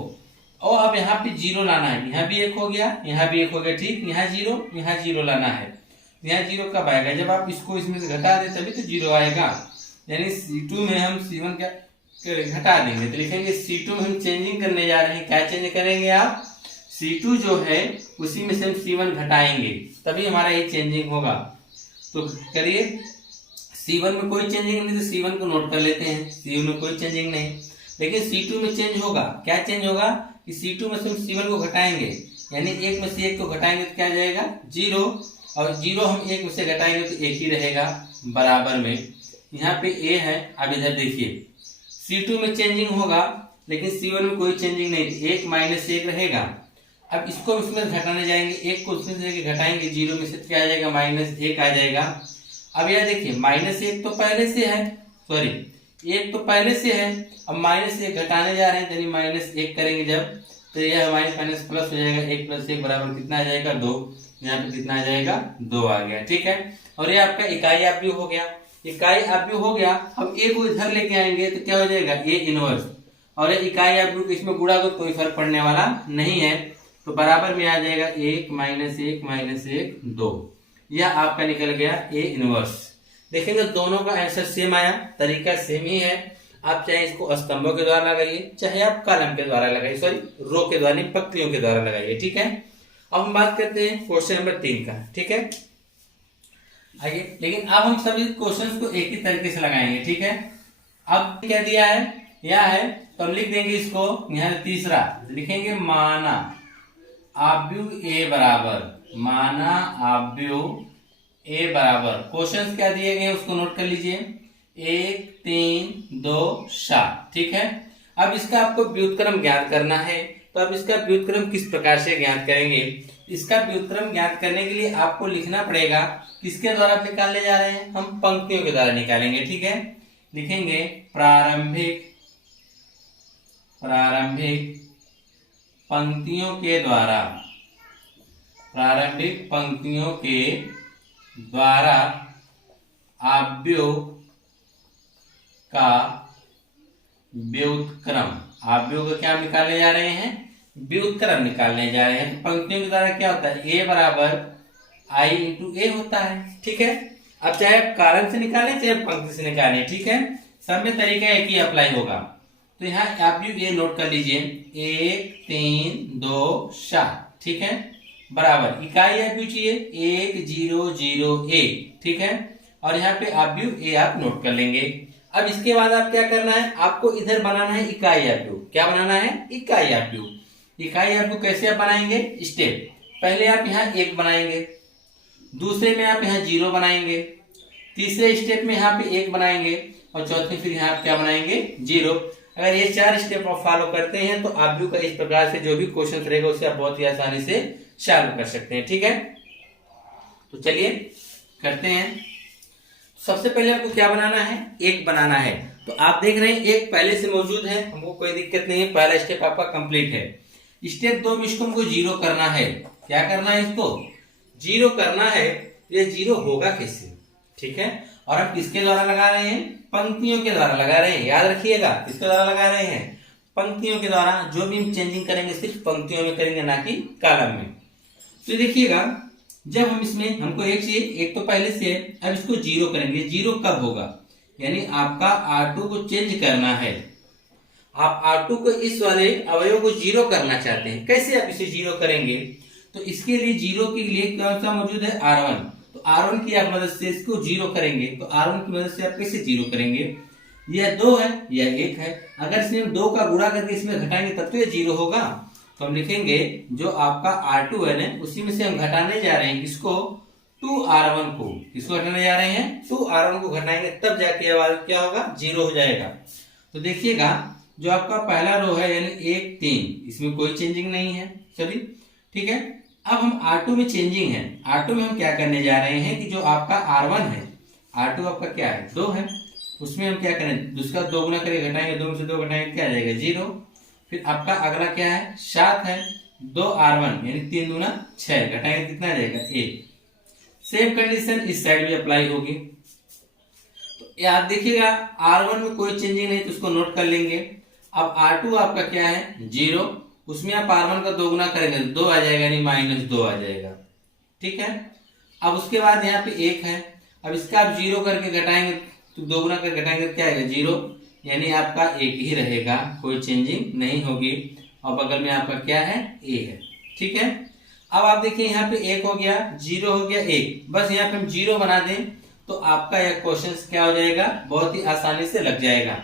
और अब यहाँ पे 0 लाना है, यहाँ भी 1 हो गया, यहाँ भी 1 हो गया, ठीक, यहाँ 0 यहाँ 0 लाना है। यहाँ 0 कब आएगा, जब आप इसको इसमें से घटा दे तभी तो 0 आएगा। यानी C2 में हम C1 क्या घटा देंगे, तो लिखेंगे C2 में हम चेंजिंग करने जा रहे हैं। क्या चेंज करेंगे आप, C2 जो है उसी में से हम C1 घटाएंगे, तभी हमारा ये चेंजिंग होगा। तो करिए, C1 में कोई चेंजिंग नहीं, तो C1 को नोट कर लेते हैं, C1 में कोई चेंजिंग नहीं, लेकिन C2 में चेंज होगा। क्या चेंज होगा कि C2 में से हम C1 को घटाएंगे, यानी 1 में से 1 को घटाएंगे तो क्या आ जाएगा 0, और 0 हम 1 में से घटाएंगे तो 1 ही रहेगा बराबर में। यहाँ पे A है, अब इधर देखिए C2 में चेंजिंग होगा, लेकिन C1 में कोई चेंजिंग नहीं, 1 माइनस 1 रहेगा। अब इसको इसमें घटाने जाएंगे, 1 को उसमें से घटाएंगे 0 में से क्या आ जाएगा, -1 आ जाएगा। अब यह देखिए -1 तो पहले से है, सॉरी 1 तो पहले से है, अब -1 घटाने जा रहे हैं, यानी -1 करेंगे जब, तो यह माइनस प्लस हो जाएगा, 1 + 1 बराबर कितना आ जाएगा 2, यहाँ पे कितना आ जाएगा 2 आ गया, ठीक है। और ये आपका इकाई आव्यूह हो गया, इकाई आव्यूह हो गया। अब A को इधर लेके आएंगे तो क्या हो जाएगा A इनवर्स, और ये इकाई आव्यूह इसमें गुणा को कोई फर्क पड़ने वाला नहीं है, तो बराबर में आ जाएगा 1 - 1 - 1 2, यह आपका निकल गया A इनवर्स। देखेंगे दोनों का आंसर सेम आया, तरीका सेम ही है। आप चाहे इसको स्तंभों के द्वारा लगाइए, चाहे आप कॉलम के द्वारा लगाइए, सॉरी रो के द्वारा नहीं, पंक्तियों के द्वारा लगाइए, ठीक है। अब हम बात करते हैं क्वेश्चन नंबर 3 का, ठीक है। आइए, लेकिन अब हम सभी क्वेश्चंस को एक ही तरीके से लगाएंगे, ठीक है। अब क्या दिया है, यह है, तो हम लिख देंगे इसको, यहाँ तीसरा लिखेंगे माना आव्यूह A बराबर, माना आव्यूह A बराबर, क्वेश्चंस क्या दिए गए उसको नोट कर लीजिए, 1 3 2 7, ठीक है। अब इसका आपको व्युत्क्रम ज्ञात करना है, तो अब इसका व्युत्क्रम किस प्रकार से ज्ञात करेंगे। इसका व्युत्क्रम ज्ञात करने के लिए आपको लिखना पड़ेगा, किसके द्वारा आप निकालने जा रहे हैं, हम पंक्तियों के द्वारा निकालेंगे, ठीक है। लिखेंगे प्रारंभिक पंक्तियों के द्वारा, प्रारंभिक पंक्तियों के द्वारा आव्यूह का व्युत्क्रम, आव्यूह का क्या निकालने जा रहे हैं, व्युत्क्रम निकालने जा रहे हैं। तो पंक्तियों के द्वारा क्या होता है, A बराबर I × A होता है, ठीक है। अब चाहे कॉलम से निकालें चाहे पंक्ति से निकालें, ठीक है, सब में तरीका एक ही अप्लाई होगा। तो यहाँ आव्यूह A नोट कर लीजिए, 1 3 2 7, ठीक है, बराबर इकाई आव्यूह चाहिए 1 0 0 1, ठीक है, और यहाँ पे आव्यूह A आप नोट कर लेंगे। अब इसके बाद आप क्या करना है, आपको इधर बनाना है इकाई आव्यूह। क्या बनाना है, इकाई आव्यूह। इकाई आव्यूह कैसे आप बनाएंगे, स्टेप, पहले आप यहाँ 1 बनाएंगे, दूसरे में आप यहाँ 0 बनाएंगे, तीसरे स्टेप में यहाँ पे 1 बनाएंगे, और चौथे फिर यहाँ आप क्या बनाएंगे 0। अगर ये 4 स्टेप आप फॉलो करते हैं तो आव्यूह का इस प्रकार से जो भी क्वेश्चन रहेगा उसे आप बहुत ही आसानी से सॉल्व कर सकते हैं, ठीक है। तो चलिए करते हैं। सबसे पहले आपको क्या बनाना है, 1 बनाना है। तो आप देख रहे हैं 1 पहले से मौजूद है, हमको कोई दिक्कत नहीं है, पहला स्टेप आपका कंप्लीट है। स्टेप 2 में इसको हमको 0 करना है। क्या करना है, इसको 0 करना है। ये 0 होगा कैसे, ठीक है, और आप किसके द्वारा लगा रहे हैं, पंक्तियों के द्वारा लगा रहे हैं। याद रखिएगा किसके द्वारा लगा रहे हैं, पंक्तियों के द्वारा। जो भी हम चेंजिंग करेंगे सिर्फ पंक्तियों में करेंगे, ना कि कॉलम में। तो देखिएगा जब हम इसमें हमको 1 चाहिए, 1 तो पहले से है, अब इसको 0 करेंगे। 0 कब होगा, यानी आपका R2 को चेंज करना है। आप R2 को इस वाले अवयव को 0 करना चाहते हैं, कैसे आप इसे 0 करेंगे। तो इसके लिए 0 के लिए कौन सा मौजूद है, R1। तो R1 की आप मदद से इसको 0 करेंगे। तो R1 की मदद से आप कैसे 0 करेंगे, यह 2 है, यह 1 है। अगर इसमें हम 2 का गुणा करके इसमें घटाएंगे तब तो यह 0 होगा। तो हम लिखेंगे जो आपका R2 है ना, उसी में से हम घटाने जा रहे हैं किसको, 2R1 को। किसको घटाने जा रहे हैं, 2R1 को घटाएंगे, तब जाके क्या होगा, 0 हो जाएगा। तो देखिएगा जो आपका पहला रो है यानी 1 3, इसमें कोई चेंजिंग नहीं है। चलिए ठीक है। अब हम R2 में चेंजिंग है। R2 में हम क्या करने जा रहे हैं कि जो आपका R1 है, R2 आपका क्या है 2 है, उसमें हम क्या करें, दूसरा 2 गुना करके घटाएंगे, 2 में से 2 घटाएंगे क्या आ जाएगा 0। फिर आपका अगला क्या है 7 है, 2R1 यानी 3 दूना 6, घटाएंगे कितना आ जाएगा 1। सेम कंडीशन इस साइड भी अप्लाई होगी। तो याद देखिएगा R1 में कोई चेंजिंग नहीं तो उसको नोट कर लेंगे। अब R2 आपका क्या है 0, उसमें आप R1 का 2 गुना करेंगे 2 आ जाएगा यानी -2 आ जाएगा। ठीक है। अब उसके बाद यहाँ पे 1 है, अब इसका आप 0 करके घटाएंगे तो 2 गुना करके घटाएंगे क्या आएगा 0, यानी आपका 1 ही रहेगा, कोई चेंजिंग नहीं होगी। और बगल में आपका क्या है A है। ठीक है। अब आप देखिए यहाँ पे 1 हो गया, 0 हो गया 1, बस यहाँ पे हम 0 बना दें तो आपका यह क्वेश्चन क्या हो जाएगा, बहुत ही आसानी से लग जाएगा।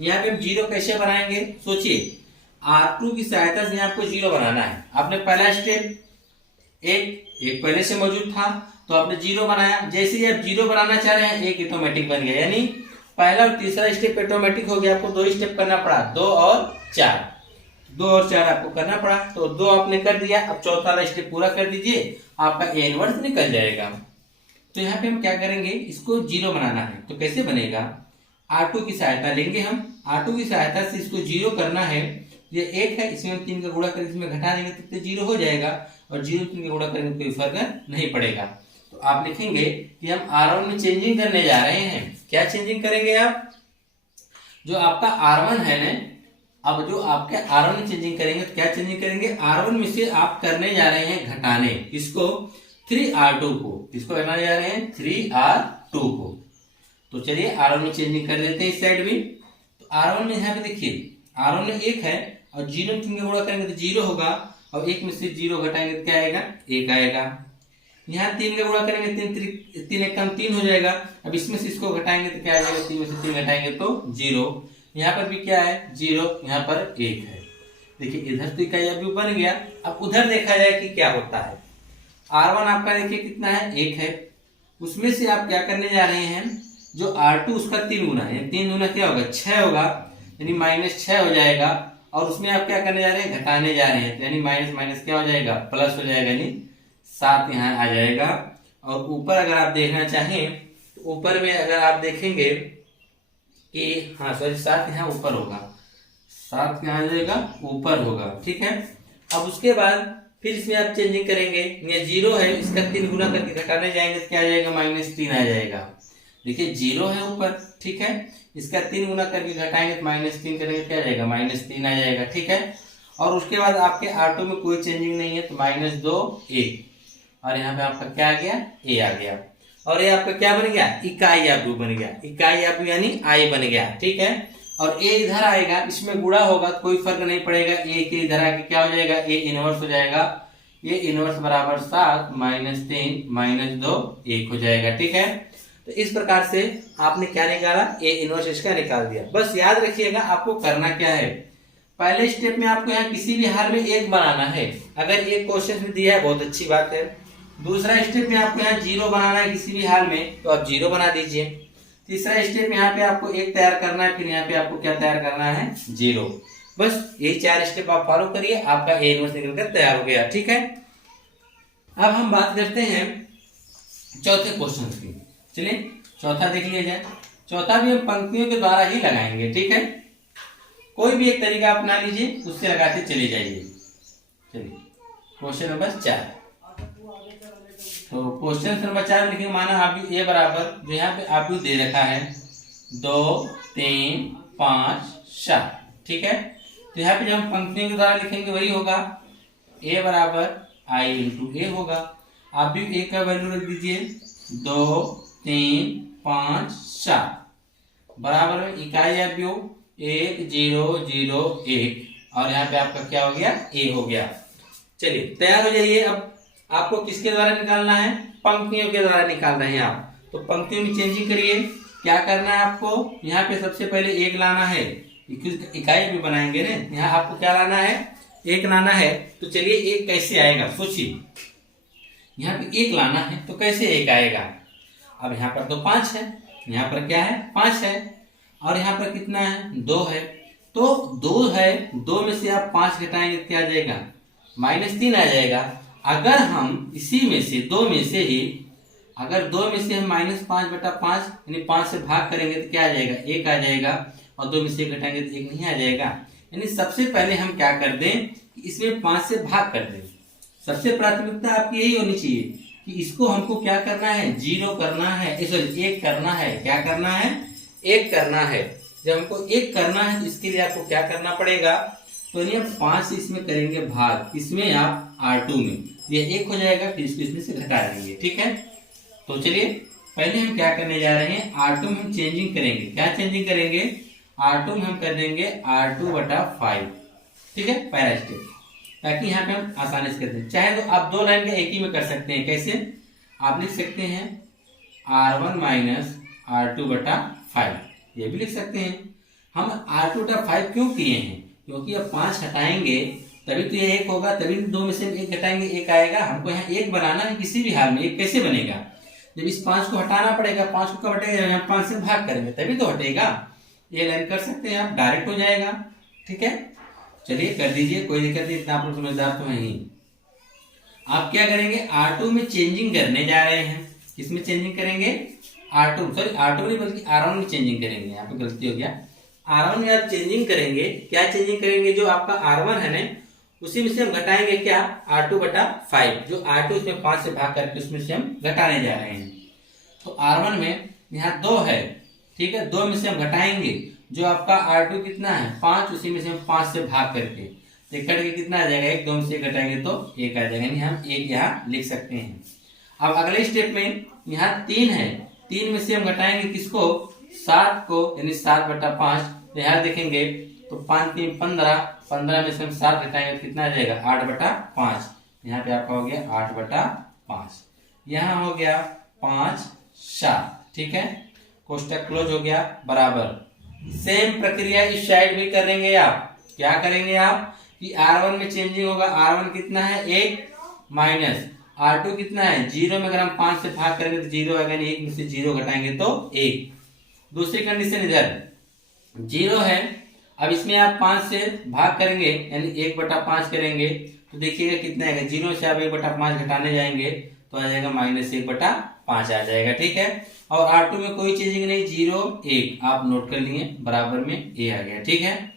यहाँ पे हम 0 कैसे बनाएंगे, सोचिए R2 की सहायता से आपको 0 बनाना है। आपने पहला स्टेप एक पहले से मौजूद था तो आपने 0 बनाया, जैसे ही आप 0 बनाना चाह रहे हैं 1 ऑटोमेटिक बन गया, यानी पहला और तीसरा स्टेप ऑटोमेटिक हो गया। आपको 2 स्टेप करना पड़ा, 2 और 4 आपको करना पड़ा, तो 2 आपने कर दिया। अब चौथा वाला स्टेप पूरा कर दीजिए, आपका A इनवर्स निकल जाएगा। तो यहाँ पे हम क्या करेंगे, इसको 0 बनाना है तो कैसे बनेगा, R2 की सहायता लेंगे हम। R2 की सहायता से इसको 0 करना है। ये 1 है, इसमें हम 3 का गुणा करके इसमें घटा देंगे तो 0 हो जाएगा, और 0 3 का गुणा करेंगे कोई फर्क नहीं पड़ेगा। तो आप लिखेंगे कि हम R1 में चेंजिंग करने जा रहे हैं। क्या चेंजिंग करेंगे आप, जो आपका R1 है ना, अब जो आपके R1 में चेंजिंग करेंगे तो क्या चेंजिंग करेंगे, R1 में से आप करने जा रहे हैं घटाने, इसको 3R2 को, इसको घटाने जा रहे हैं 3R2 को। तो चलिए R1 में चेंजिंग कर देते हैं इस साइड भी। तो R1 में यहाँ पे देखिए R1 में 1 है और 0 3 का गुणा करेंगे तो 0 होगा, और 1 में से 0 घटाएंगे तो क्या आएगा 1 आएगा। यहाँ 3 का गुणा करेंगे 3 1 कम 3 हो जाएगा। अब इसमें से इसको घटाएंगे तो क्या आ जाएगा, 3 में से 3 घटाएंगे तो 0। यहाँ पर भी क्या है 0, यहाँ पर 1 है। देखिए इधर तो इकाई अभी बन गया। अब उधर देखा जाए कि क्या होता है। R1 आपका देखिए कितना है 1 है, उसमें से आप क्या करने जा रहे हैं, जो R2 उसका 3 गुना है, 3 गुना क्या होगा 6 होगा, यानी -6 हो जाएगा। और उसमें आप क्या करने जा रहे हैं, घटाने जा रहे हैं, तो यानी माइनस माइनस क्या हो जाएगा प्लस हो जाएगा, यानी 7 यहाँ आ जाएगा। और ऊपर अगर आप देखना चाहें तो ऊपर में अगर आप देखेंगे कि हाँ सॉरी 7 यहाँ ऊपर होगा, 7 यहाँ आ जाएगा ऊपर होगा। ठीक है। अब उसके बाद फिर इसमें आप चेंजिंग करेंगे, ये 0 है, इसका 3 गुना करके घटाने जाएंगे तो क्या आ जाएगा -3 आ जाएगा। देखिए 0 है ऊपर, ठीक है, इसका 3 गुना करके घटाएंगे तो -3 करेंगे क्या आ जाएगा -3 आ जाएगा। ठीक है। और उसके बाद आपके R2 में कोई चेंजिंग नहीं है तो -2 1, और यहाँ पे आपका क्या आ गया A आ गया। और ये आपका क्या बन गया, इकाई आव्यूह बन गया, इकाई आव्यूह यानी I बन गया। ठीक है। और A इधर आएगा, इसमें गुणा होगा तो कोई फर्क नहीं पड़ेगा, A के इधर आके क्या हो जाएगा A इनवर्स हो जाएगा। A इनवर्स बराबर 7 -3 -2 1 हो जाएगा। ठीक है। तो इस प्रकार से आपने क्या निकाला, A इनवर्स इसका निकाल दिया। बस याद रखिएगा आपको करना क्या है, पहले स्टेप में आपको यहाँ किसी भी हाल में 1 बनाना है। अगर एक क्वेश्चन में दिया है बहुत अच्छी बात है। दूसरा स्टेप में आपको यहाँ 0 बनाना है किसी भी हाल में, तो आप 0 बना दीजिए। तीसरा स्टेप में यहाँ पे आपको 1 तैयार करना है, फिर यहाँ पे आपको क्या तैयार करना है 0। बस यही 4 स्टेप आप फॉलो करिए, आपका A इनवर्स निकलकर तैयार हो गया। ठीक है। अब हम बात करते हैं चौथे क्वेश्चन की। चलिए चौथा देख लिया जाए। चौथा भी हम पंक्तियों के द्वारा ही लगाएंगे। ठीक है। कोई भी एक तरीका अपना लीजिए, उससे लगाते चले जाइए। चलिए क्वेश्चन नंबर 4। तो क्वेश्चन नंबर 4 लिखेंगे, माना आव्यूह A बराबर, जो यहाँ पे आव्यूह दे रखा है 2 3 5 7। ठीक है। तो यहाँ पे जब हम पंक्तियों के द्वारा लिखेंगे वही होगा, A बराबर I × A होगा। आव्यूह A का वैल्यू रख दीजिए 2 3 5 7, बराबर में इकाई आव्यूह 1 0 0 1, और यहाँ पे आपका क्या हो गया A हो गया। चलिए तैयार हो जाइए। अब आपको किसके द्वारा निकालना है, पंक्तियों के द्वारा निकाल रहे हैं आप, तो पंक्तियों में चेंजिंग करिए। क्या करना है आपको, यहाँ पे सबसे पहले 1 लाना है, इकाई भी बनाएंगे ना, यहाँ आपको क्या लाना है 1 लाना है। तो चलिए 1 कैसे आएगा, सोचिए यहाँ पे 1 लाना है तो कैसे 1 आएगा। अब यहाँ पर तो 5 है, यहाँ पर क्या है 5 है, और यहाँ पर कितना है 2 है, तो 2 है, 2 में से आप 5 घटाएंगे तो क्या आ जाएगा, -3 आ जाएगा। अगर हम इसी में से 2 में से ही, अगर 2 में से हम -5/5 यानी 5 से भाग करेंगे तो क्या आ जाएगा, 1 आ जाएगा। और 2 में से 1 घटाएंगे तो 1 नहीं आ जाएगा। यानी सबसे पहले हम क्या कर दें, इसमें 5 से भाग कर दें। सबसे प्राथमिकता आपकी यही होनी चाहिए कि इसको हमको क्या करना है, 0 करना है, सॉरी 1 करना है। क्या करना है, 1 करना है। जब हमको 1 करना है तो इसके लिए आपको क्या करना पड़ेगा, तो नहीं, 5 से इसमें करेंगे भाग, इसमें आप R2 में, ये 1 हो जाएगा, फिर इसको इसमें से घटा देंगे। ठीक है, तो चलिए पहले हम क्या करने जा रहे हैं, R2 में हम चेंजिंग करेंगे। क्या चेंजिंग करेंगे, R2 में हम कर देंगे R2/5। ठीक है, पहला स्टेप, ताकि यहाँ पे हम आसानी से कर दें। चाहे तो आप 2 लाइन का एक ही में कर सकते हैं। कैसे, आप लिख सकते हैं R1 - R2/5, ये भी लिख सकते हैं। हम R2/5 क्यों किए हैं, क्योंकि अब 5 हटाएंगे तभी तो ये 1 होगा, तभी 2 में से 1 घटाएंगे 1 आएगा। हमको यहाँ 1 बनाना है किसी भी हाल में। 1 कैसे बनेगा, जब इस 5 को हटाना पड़ेगा। 5 को कब हटेगा, यहाँ 5 से भाग करेंगे तभी तो हटेगा। ये लाइन कर सकते हैं आप, डायरेक्ट हो जाएगा। ठीक है, चलिए कर दीजिए, कोई दिक्कत नहीं, इतना आप लोग समझदार तो है ही। आप क्या करेंगे, R2 में चेंजिंग करने जा रहे हैं। किसमें चेंजिंग करेंगे, R2 नहीं बल्कि R1 में चेंजिंग करेंगे। यहाँ पे गलती हो गया, R1 में आप चेंजिंग करेंगे। क्या चेंजिंग करेंगे, जो आपका R1 है ना, उसी में से हम घटाएंगे क्या, R2/5। जो R2 इसमें 5 से भाग करके उसमें से हम घटाने जा रहे हैं। तो R1 में यहाँ 2 है, ठीक है, 2 में से हम घटाएंगे जो आपका R2 कितना है, 5, उसी में से हम 5 से भाग करके कट के कितना आ जाएगा, 1, 2 में से घटाएंगे तो 1 आ जाएगा। यानी हम 1 यहाँ लिख सकते हैं। अब अगले स्टेप में यहाँ 3 है, 3 में से हम घटाएंगे किसको, 7 को, यानी 7/5। यहाँ देखेंगे तो 5 3 15, 15 में से हम 7 घटाएंगे तो कितना आ जाएगा, 8/5। यहाँ पे आपका हो गया 8/5। यहाँ हो गया 5 7। ठीक है, कोष्टक क्लोज हो गया, बराबर। सेम प्रक्रिया इस साइड भी करेंगे। आप क्या करेंगे, आप कि R1 में चेंजिंग होगा। R1 कितना है, 1, माइनस R2 कितना है, 0 में अगर हम 5 से भाग करेंगे तो 0 आएगा, 1 में से 0 घटाएंगे तो 1। दूसरी कंडीशन इधर 0 है। अब इसमें आप 5 से भाग करेंगे यानी 1/5 करेंगे तो देखिएगा कितना आएगा, 0 से आप 1/5 घटाने जाएंगे तो आ जाएगा -1/5 आ जाएगा। ठीक है, और R2 में कोई चेंजिंग नहीं, 0 1 आप नोट कर लिए, बराबर में A आ गया। ठीक है,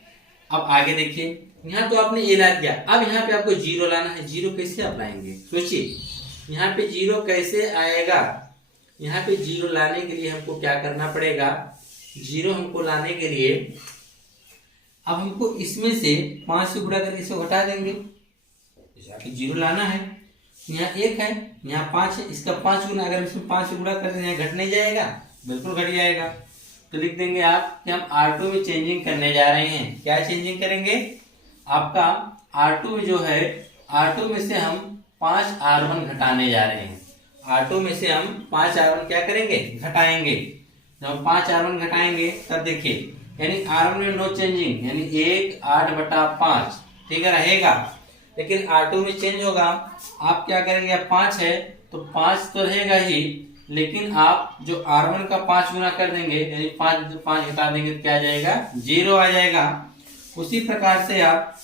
अब आगे देखिए, यहाँ तो आपने A ला दिया। अब यहाँ पे आपको 0 लाना है। 0 कैसे आप लाएंगे, सोचिए, यहाँ पे 0 कैसे आएगा। यहाँ पे 0 लाने के लिए हमको क्या करना पड़ेगा, 0 हमको लाने के लिए अब हमको इसमें से 5 से गुणा करके इसको घटा देंगे। यहाँ पे 0 लाना है, यहाँ 1 है, यहाँ 5 है, इसका 5 गुना, अगर इसमें 5 से गुणा करते हैं घट नहीं जाएगा, बिल्कुल घट जाएगा। तो लिख देंगे आप कि हम R2 में चेंजिंग करने जा रहे हैं। क्या चेंजिंग करेंगे, आपका R2 जो है, R2 में से हम 5 R1 घटाने जा रहे हैं। R2 में से हम 5 R1 क्या करेंगे, घटाएंगे। जब हम 5 R1 घटाएंगे तब देखिए, यानी R1 में नो चेंजिंग, यानी 1 8/5 ठीक है रहेगा। लेकिन R2 में चेंज होगा। आप क्या करेंगे, अब 5 है तो 5 तो रहेगा ही, लेकिन आप जो R1 का 5 गुना कर देंगे, यानी 5 घटा देंगे तो क्या आ जाएगा, 0 आ जाएगा। उसी प्रकार से आप,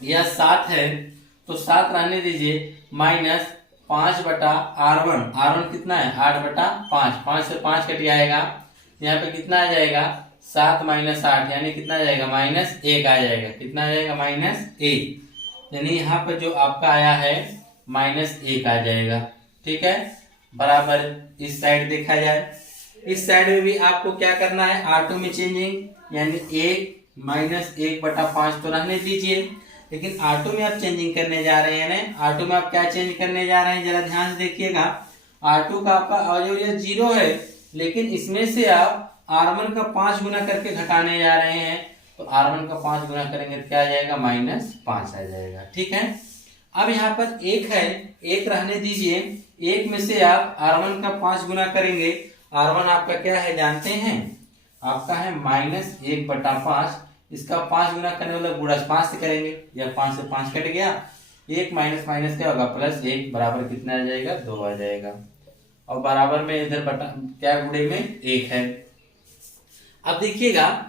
यह 7 है तो 7 रहने दीजिए, -5/R1। R1 कितना है, 8/5, 5 से 5 कट जाएगा, यहाँ पे कितना आ जाएगा, 7 - 8 यानी कितना आ जाएगा, -1 आ जाएगा। कितना आ जाएगा, -1, यानी यहाँ पर जो आपका आया है -1 आ जाएगा। ठीक है, बराबर। इस साइड देखा जाए, इस साइड में भी आपको क्या करना है, R2 में चेंजिंग यानी 1 -1/5 तो रहने दीजिए, लेकिन R2 में आप चेंजिंग करने जा रहे हैं ना। R2 में आप क्या चेंज करने जा रहे हैं, जरा ध्यान से देखिएगा। R2 का आपका अवयव 0 है, लेकिन इसमें से आप R1 का 5 गुना करके घटाने जा रहे हैं, तो R1 का 5 गुना करेंगे तो क्या आ जाएगा, -5 आ जाएगा। ठीक है, अब यहाँ पर 1 है, 1 रहने दीजिए। 1 में से आप R1 का 5 गुना करेंगे। R1 आपका क्या है, जानते हैं, आपका है -1/5। इसका 5 गुना करने वाला गुणा 5 से करेंगे, या 5 से 5 कट गया, 1 माइनस क्या होगा, +1 बराबर कितना आ जाएगा, 2 आ जाएगा। और बराबर में इधर बटा क्या गुणे में 1 है। अब देखिएगा,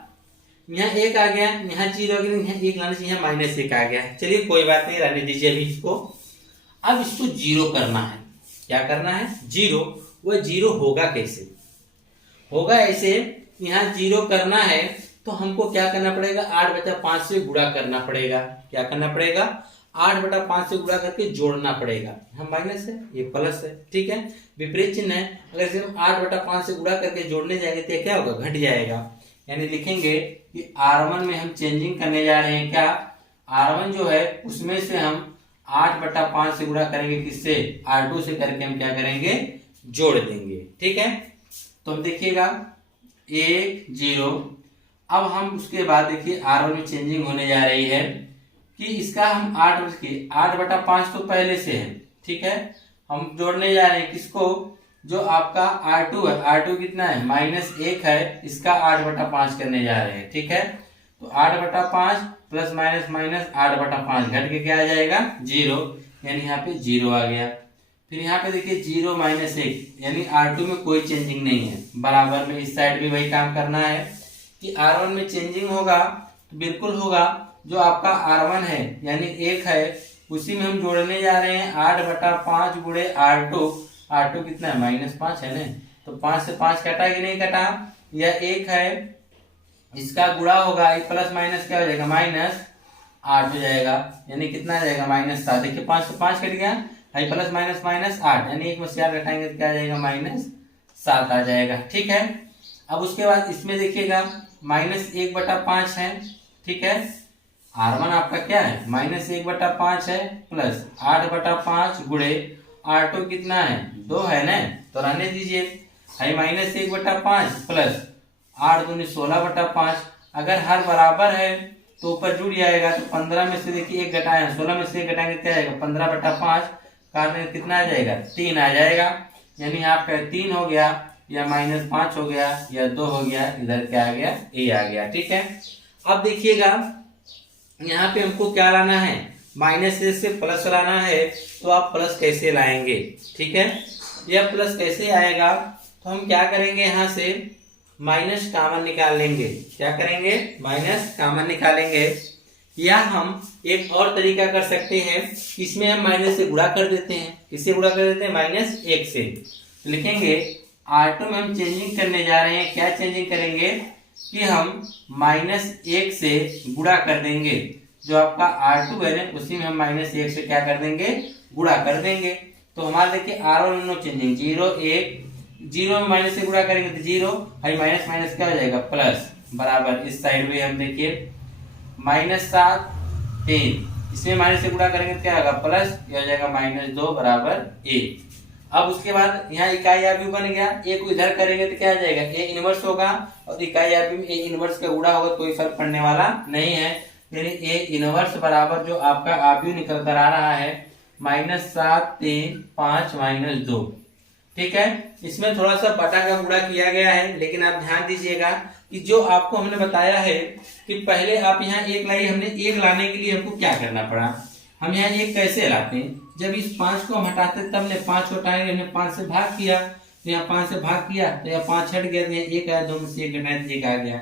यहाँ 1 आ गया, यहाँ 0 आ गया, यहाँ 1 लाने से यहाँ -1 आ गया। चलिए कोई बात नहीं, रहने दीजिए अभी इसको। अब इसको 0 करना है। क्या करना है? 0। वह 0 होगा कैसे? होगा ऐसे, यहाँ 0 करना है तो हमको क्या करना पड़ेगा? 8/5 से गुणा करना पड़ेगा। क्या करना पड़ेगा? 8/5 से गुणा करके जोड़ना पड़ेगा। हम माइनस है, ये प्लस है, ठीक है, विपरीत चिन्ह है। अगर इसे हम 8/5 से गुणा करके जोड़ने जाएंगे तो क्या होगा? घट जाएगा। यानी लिखेंगे कि R1 में हम चेंजिंग करने जा रहे हैं। क्या? R1 जो है उसमें से हम 8/5 से गुणा करेंगे, किससे? R2 से करके हम क्या करेंगे? जोड़ देंगे। ठीक है, तो हम देखिएगा 1 0। अब हम उसके बाद देखिए R1 में चेंजिंग होने जा रही है कि इसका हम 8/5 तो पहले से है, ठीक है, हम जोड़ने जा रहे हैं किसको? जो आपका R2 है, R2 कितना है? -1 है, इसका 8/5 करने जा रहे हैं। ठीक है, तो 8/5 प्लस माइनस माइनस 8/5 घट के क्या आ जाएगा? 0, यानी यहाँ पे 0 आ गया। फिर यहाँ पे देखिए 0 -1, यानी R2 में कोई चेंजिंग नहीं है। बराबर में इस साइड भी वही काम करना है कि R1 में चेंजिंग होगा तो बिल्कुल होगा, जो आपका R1 है यानी 1 है, उसी में हम जोड़ने जा रहे हैं 8/5 गुणे R2। R2 कितना है? -5 है ना, तो 5 से 5 कटा कि नहीं कटा? यह 1 है, इसका गुणा होगा, प्लस माइनस क्या हो जाएगा? -8 हो जाएगा, यानी कितना आ जाएगा? -7। देखिए 5 से 5 कट गया, प्लस माइनस -8, यानी 1 में से 4 घटाएंगे तो क्या आ जाएगा? -7 आ जाएगा। ठीक है, अब उसके बाद इसमें देखिएगा -1/5 है, ठीक है, R1 आपका क्या है? -1/5 है, प्लस 8/5 गुणे R2 कितना है? 2 है ना, तो रहने दीजिए। -1/5 प्लस 8 दूनी 16/5। अगर हर बराबर है तो ऊपर जुड़ जाएगा, तो 15 में से देखिए 1 घटाए, 16 में से 1 घटाएंगे क्या आएगा? 15/5 काटने कितना आ जाएगा? 3 आ जाएगा, यानी आपका 3 हो गया, या -5 हो गया, या 2 हो गया, इधर क्या आ गया? ए आ गया। ठीक है, अब देखिएगा यहाँ पे हमको क्या लाना है? -1 से प्लस लाना है, तो आप प्लस कैसे लाएंगे? ठीक है, यह प्लस कैसे आएगा? तो हम क्या करेंगे? यहाँ से माइनस कामन निकाल लेंगे। क्या करेंगे? माइनस कामन निकालेंगे। या हम एक और तरीका कर सकते हैं, इसमें हम माइनस से गुणा कर देते हैं। किससे गुणा कर देते हैं? -1 से। तो लिखेंगे R2 में हम चेंजिंग करने जा रहे हैं। क्या चेंजिंग करेंगे? कि हम -1 से गुणा कर देंगे। जो आपका R2 है ना, उसी में हम -1 से क्या कर देंगे? गुणा कर देंगे। तो हमारा देखिए R1 नो चेंजिंग 0 1, 0 में माइनस से गुणा करेंगे तो 0, माइनस माइनस क्या हो जाएगा? प्लस। बराबर इस साइड में हम देखिए -7 3, इसमें माइनस से गुणा करेंगे तो क्या होगा? प्लस, यह हो जाएगा -2 बराबर 1। अब उसके बाद यहाँ इकाई आव्यूह बन गया। ए को इधर करेंगे तो क्या आ जाएगा? ए इनवर्स होगा, और इकाई आव्यूह में ए इनवर्स का गुणा होगा, कोई फर्क पड़ने वाला नहीं है। यानी ए इनवर्स बराबर जो आपका आव्यूह निकल कर आ रहा है -7 3 5 -2। ठीक है, इसमें थोड़ा सा बटा का गुणा किया गया है, लेकिन आप ध्यान दीजिएगा कि जो आपको हमने बताया है कि पहले आप यहाँ 1 लाइए, हमने 1 लाने के लिए हमको क्या करना पड़ा? हम यहाँ 1 कैसे लाते हैं? जब इस 5 को हम हटाते तब हमने 5 को हटाएंगे, हमने 5 से भाग किया, तो यहाँ 5 से भाग किया तो यहाँ 5 हट गया, तो यहाँ 1 आया, 2 में से 1 घटाया तो 1 आ गया।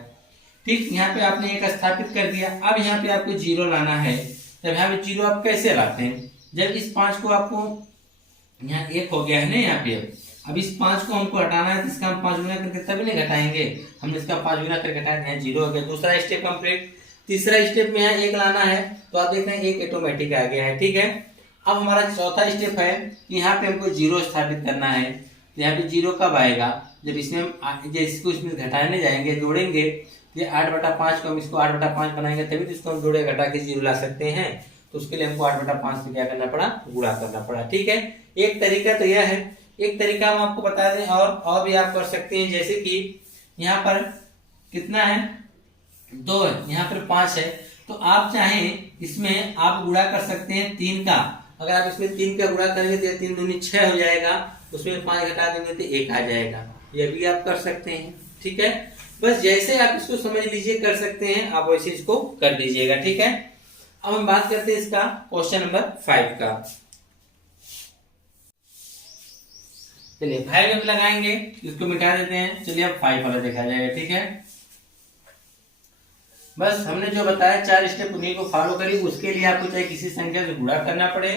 ठीक, यहाँ पे आपने 1 स्थापित कर दिया। अब यहाँ पे आपको 0 लाना है। तब यहाँ पे 0 आप कैसे लाते हैं? जब इस 5 को आपको, यहाँ 1 हो गया है ना यहाँ पे, अब इस 5 को हमको हटाना है तो इसका हम 5 गुना करके तभी नहीं घटाएंगे। हमने इसका 5 गुना करके घटाया, यहाँ 0 हो गया। दूसरा स्टेप कंप्लीट। तीसरा स्टेप में यहाँ 1 लाना है, तो आप देख रहे हैं 1 ऑटोमेटिक आ गया है। ठीक है, अब हमारा चौथा स्टेप है कि यहाँ पे हमको 0 स्थापित करना है। तो यहाँ पे 0 कब आएगा? जब इसमें हम इसको इसमें घटाने जाएंगे, जोड़ेंगे, ये 8/5 को हम इसको 8/5 बनाएंगे, तभी तो इसको हम जोड़े घटा के 0 ला सकते हैं। तो उसके लिए हमको 8/5 से क्या करना पड़ा? गुणा करना पड़ा। ठीक है, एक तरीका तो यह है। एक तरीका हम आपको बता दें, और भी आप कर सकते हैं। जैसे कि यहाँ पर कितना है? 2 है, यहाँ पर 5 है, तो आप चाहें इसमें आप गुणा कर सकते हैं 3 का। अगर आप इसमें 3 का गुणा करेंगे तो 3 दूनी 6 हो जाएगा, उसमें 5 घटा देंगे तो 1 आ जाएगा। यह भी आप कर सकते हैं। ठीक है, बस जैसे आप इसको समझ लीजिए कर सकते हैं, आप वैसे इसको कर दीजिएगा। ठीक है, अब हम बात करते हैं इसका क्वेश्चन नंबर 5 का। चलिए 5 में लगाएंगे, इसको मिटा देते हैं। चलिए अब 5 वाला देखा जाएगा। ठीक है, बस हमने जो बताया 4 स्टेप उन्हीं को फॉलो करिए। उसके लिए आपको चाहे किसी संख्या से गुणा करना पड़े,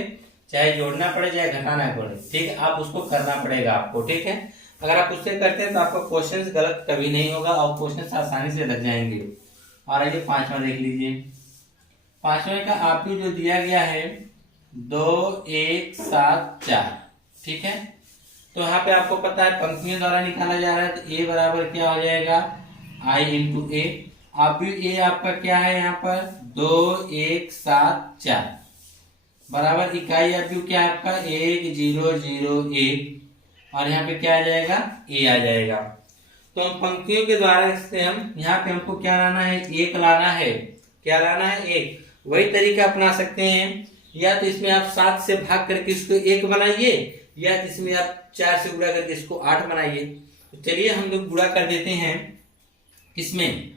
चाहे जोड़ना पड़े, चाहे घटाना पड़े, ठीक है, आप उसको करना पड़ेगा आपको, ठीक है। अगर आप उससे करते हैं तो आपका क्वेश्चन गलत कभी नहीं होगा और क्वेश्चन आसानी से लग जाएंगे। और आइए 5वां देख लीजिए। 5वें का आपको जो दिया गया है 2 1 7 4, ठीक है। तो यहाँ पे आपको पता है पंक्तियों द्वारा निकाला जा रहा है, तो ए बराबर क्या हो जाएगा I इंटू ए। आप भी ए आपका क्या है यहाँ पर 2 1 7 4 बराबर इकाई अवयव क्या है आपका 1 0 0 1 और यहाँ पे क्या आ जाएगा ए आ जाएगा। तो हम पंक्तियों के द्वारा से हम यहाँ पे हमको क्या लाना है, एक लाना है। क्या लाना है, एक। वही तरीका अपना सकते हैं, या तो इसमें आप 7 से भाग करके इसको 1 बनाइए, या इसमें आप 4 से गुणा करके इसको 8 बनाइए। तो चलिए हम लोग गुणा कर देते हैं। इसमें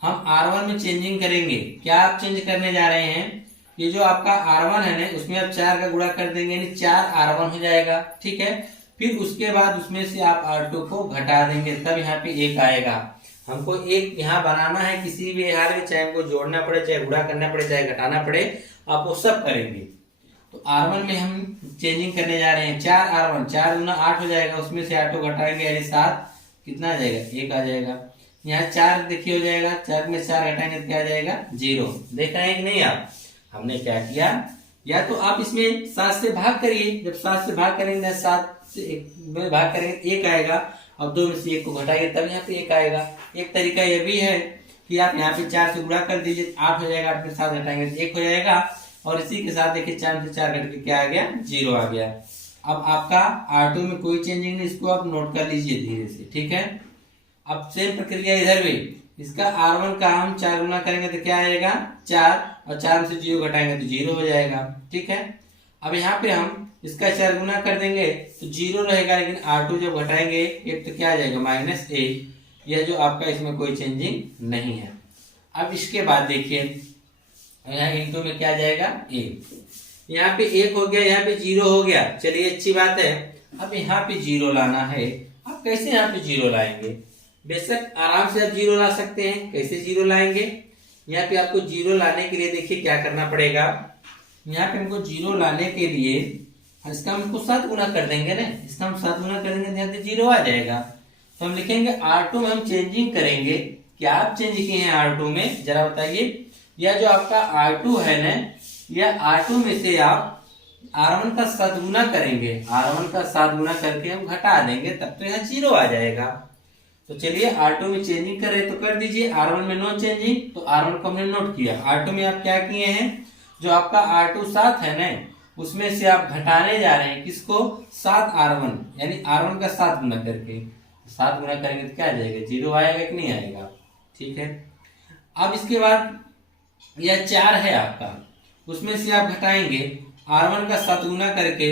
हम R1 में चेंजिंग करेंगे। क्या आप चेंज करने जा रहे हैं, ये जो आपका R1 है ना, उसमें आप 4 का गुणा कर देंगे, यानी 4 R1 हो जाएगा, ठीक है। फिर उसके बाद उसमें से आप R2 को घटा देंगे, तब यहाँ पे 1 आएगा। हमको एक यहाँ बनाना है किसी भी हाल में, चाहे हमको जोड़ना पड़े, चाहे गुणा करना पड़े, चाहे घटाना पड़े, आप वो सब करेंगे। तो R1 में हम चेंजिंग करने जा रहे हैं। 4 R1 4 गुना 8 हो जाएगा, उसमें से 8 को घटाएंगे यानी 7, कितना आ जाएगा 1 आ जाएगा। यहाँ 4 देखिए हो जाएगा, 4 में 4 घटाएंगे तो क्या आ जाएगा 0। देख रहे हैं कि नहीं आप। हमने क्या किया, या तो आप इसमें 7 से भाग करिए, जब 7 से भाग करेंगे 7 से 1 में भाग करेंगे 1 आएगा, अब 2 में से 1 को घटाएंगे तब यहाँ पे 1 आएगा। एक तरीका यह भी है कि आप यहाँ पे 4 से गुणा कर दीजिए, 8 हो जाएगा, 8 में 7 घटाएंगे तो 1 हो जाएगा, और इसी के साथ देखिए 4 से 4 घट के क्या आ गया 0 आ गया। अब आपका R2 में कोई चेंजिंग नहीं, इसको आप नोट कर लीजिए धीरे से, ठीक है। अब सेम प्रक्रिया इधर भी, इसका R1 का हम 4 गुना करेंगे तो क्या आएगा 4, और 4 में से 0 घटाएंगे तो 0 हो जाएगा, ठीक है। अब यहाँ पे हम इसका 4 गुना कर देंगे तो 0 रहेगा, लेकिन R2 जब घटाएंगे 1 तो क्या आ जाएगा -1। यह जो आपका इसमें कोई चेंजिंग नहीं है। अब इसके बाद देखिए यहाँ इंटू में क्या आ जाएगा 1, यहाँ पे 1 हो गया, यहाँ पे 0 हो गया, चलिए अच्छी बात है। अब यहाँ पे 0 लाना है। आप कैसे यहाँ पे 0 लाएंगे, बेशक आराम से आप 0 ला सकते हैं। कैसे 0 लाएंगे, यहाँ पे आपको 0 लाने के लिए देखिए क्या करना पड़ेगा। यहाँ पे हमको 0 लाने के लिए इसका हमको 7 गुना कर देंगे ना, इसका हम 7 गुना कर देंगे, यहाँ पे 0 आ जाएगा। तो हम लिखेंगे R2 में हम चेंजिंग करेंगे। क्या आप चेंज किए हैं R2 में, जरा बताइए। या जो आपका R2 है ना, या R2 में से आप R1 का 7 गुना करेंगे, R1 का 7 गुना करके हम घटा देंगे, तब तो यहाँ 0 आ जाएगा। तो चलिए R2 में चेंजिंग कर रहे तो कर दीजिए, R1 में नो चेंजिंग, तो R1 को हमने नोट किया। R2 में आप क्या किए हैं, जो आपका R2 7 है ना, उसमें से आप घटाने जा रहे हैं किसको 7 R1, यानी R1 का 7 गुना करके। 7 गुना करेंगे तो क्या आ जाएगा 0 आएगा कि नहीं आएगा, ठीक है। अब इसके बाद यह 4 है आपका, उसमें से आप घटाएंगे R1 का 7 गुना करके,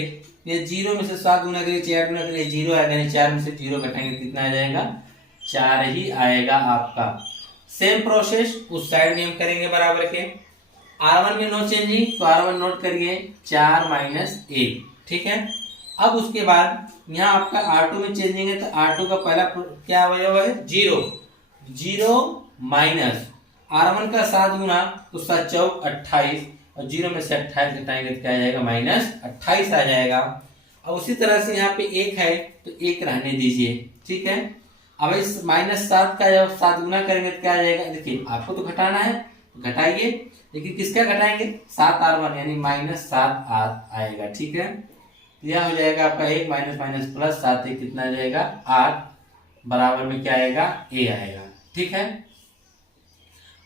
ये 0 में से 7 गुना करके 4 गुना करके 0 आएगा, यानी 4 में से 0 घटाएंगे कितना आ जाएगा 4 ही आएगा आपका। सेम प्रोसेस उस साइड में हम करेंगे बराबर के। R1 में नो चेंजिंग, तो R1 नोट करिए 4 -1, ठीक है। अब उसके बाद यहाँ आपका R2 में चेंजिंग है, तो R2 का पहला क्या अवयव है 0, 0 माइनस R1 का 7 गुना, तो 7 चौक 28, और 0 में से 28 घटाएंगे तो क्या आ जाएगा -28 आ जाएगा। अब उसी तरह से यहाँ पे 1 है तो 1 रहने दीजिए, ठीक है। अब इस -7 का जब 7 गुना करेंगे तो क्या आ जाएगा, देखिए आपको तो घटाना है घटाइए, लेकिन किसका घटाएंगे 7 R1, यानी -7 आएगा, ठीक है। यह हो जाएगा आपका 1 माइनस प्लस 7, कितना आ जाएगा 8, बराबर में क्या आएगा A आएगा, ठीक है।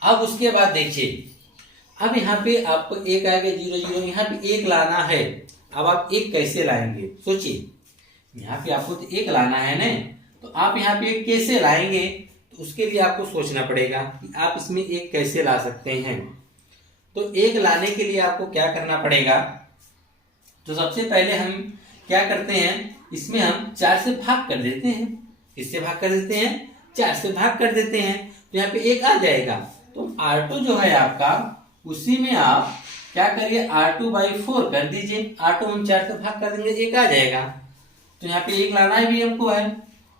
अब उसके बाद देखिए, अब यहाँ पे आपको 1 आएगा 0 0, यहाँ पे 1 लाना है। अब आप 1 कैसे लाएंगे सोचिए, यहाँ पे आपको तो 1 लाना है ना, तो आप यहाँ पे 1 कैसे लाएंगे, तो उसके लिए आपको सोचना पड़ेगा कि आप इसमें 1 कैसे ला सकते हैं। तो 1 लाने के लिए आपको क्या करना पड़ेगा, तो सबसे पहले हम क्या करते हैं, इसमें हम 4 से भाग कर देते हैं। इससे भाग कर देते हैं, 4 से भाग कर देते हैं, तो यहाँ पे 1 आ जाएगा। तो R2 जो है आपका, उसी में आप क्या करिए R2/4 कर दीजिए। R2 हम 4 से भाग कर देंगे 1 आ जाएगा। तो यहाँ पे 1 लाना भी हमको है,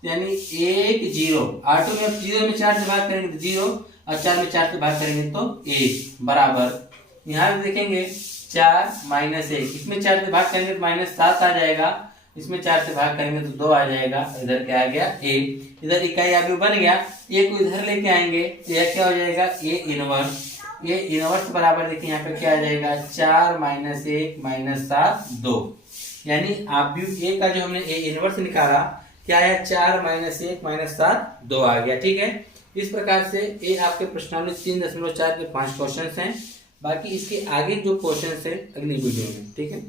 यानी 1 0, R2 में 0 में 4 से भाग करेंगे तो 0, और 4 में 4 से भाग करेंगे तो 1 बराबर, यहाँ पे देखेंगे 4 माइनस 1, इसमें 4 से भाग करेंगे तो -7 आ जाएगा, इसमें 4 से भाग करेंगे तो 2 आ जाएगा, इधर क्या आ गया a, इधर इकाई अभी बन गया, a को इधर लेके आएंगे तो यह क्या हो जाएगा a इनवर्स, a इनवर्स बराबर देखिए यहाँ पे क्या आ जाएगा 4 माइनस 1 माइनस 7 2, यानी आप a का जो हमने a इनवर्स निकाला क्या आया 4 माइनस 1 माइनस 7 2 आ गया। ठीक है, इस प्रकार से ये आपके प्रश्नावली 3.4 के 5 क्वेश्चन हैं। बाकी इसके आगे जो क्वेश्चन है अगली वीडियो में। ठीक है।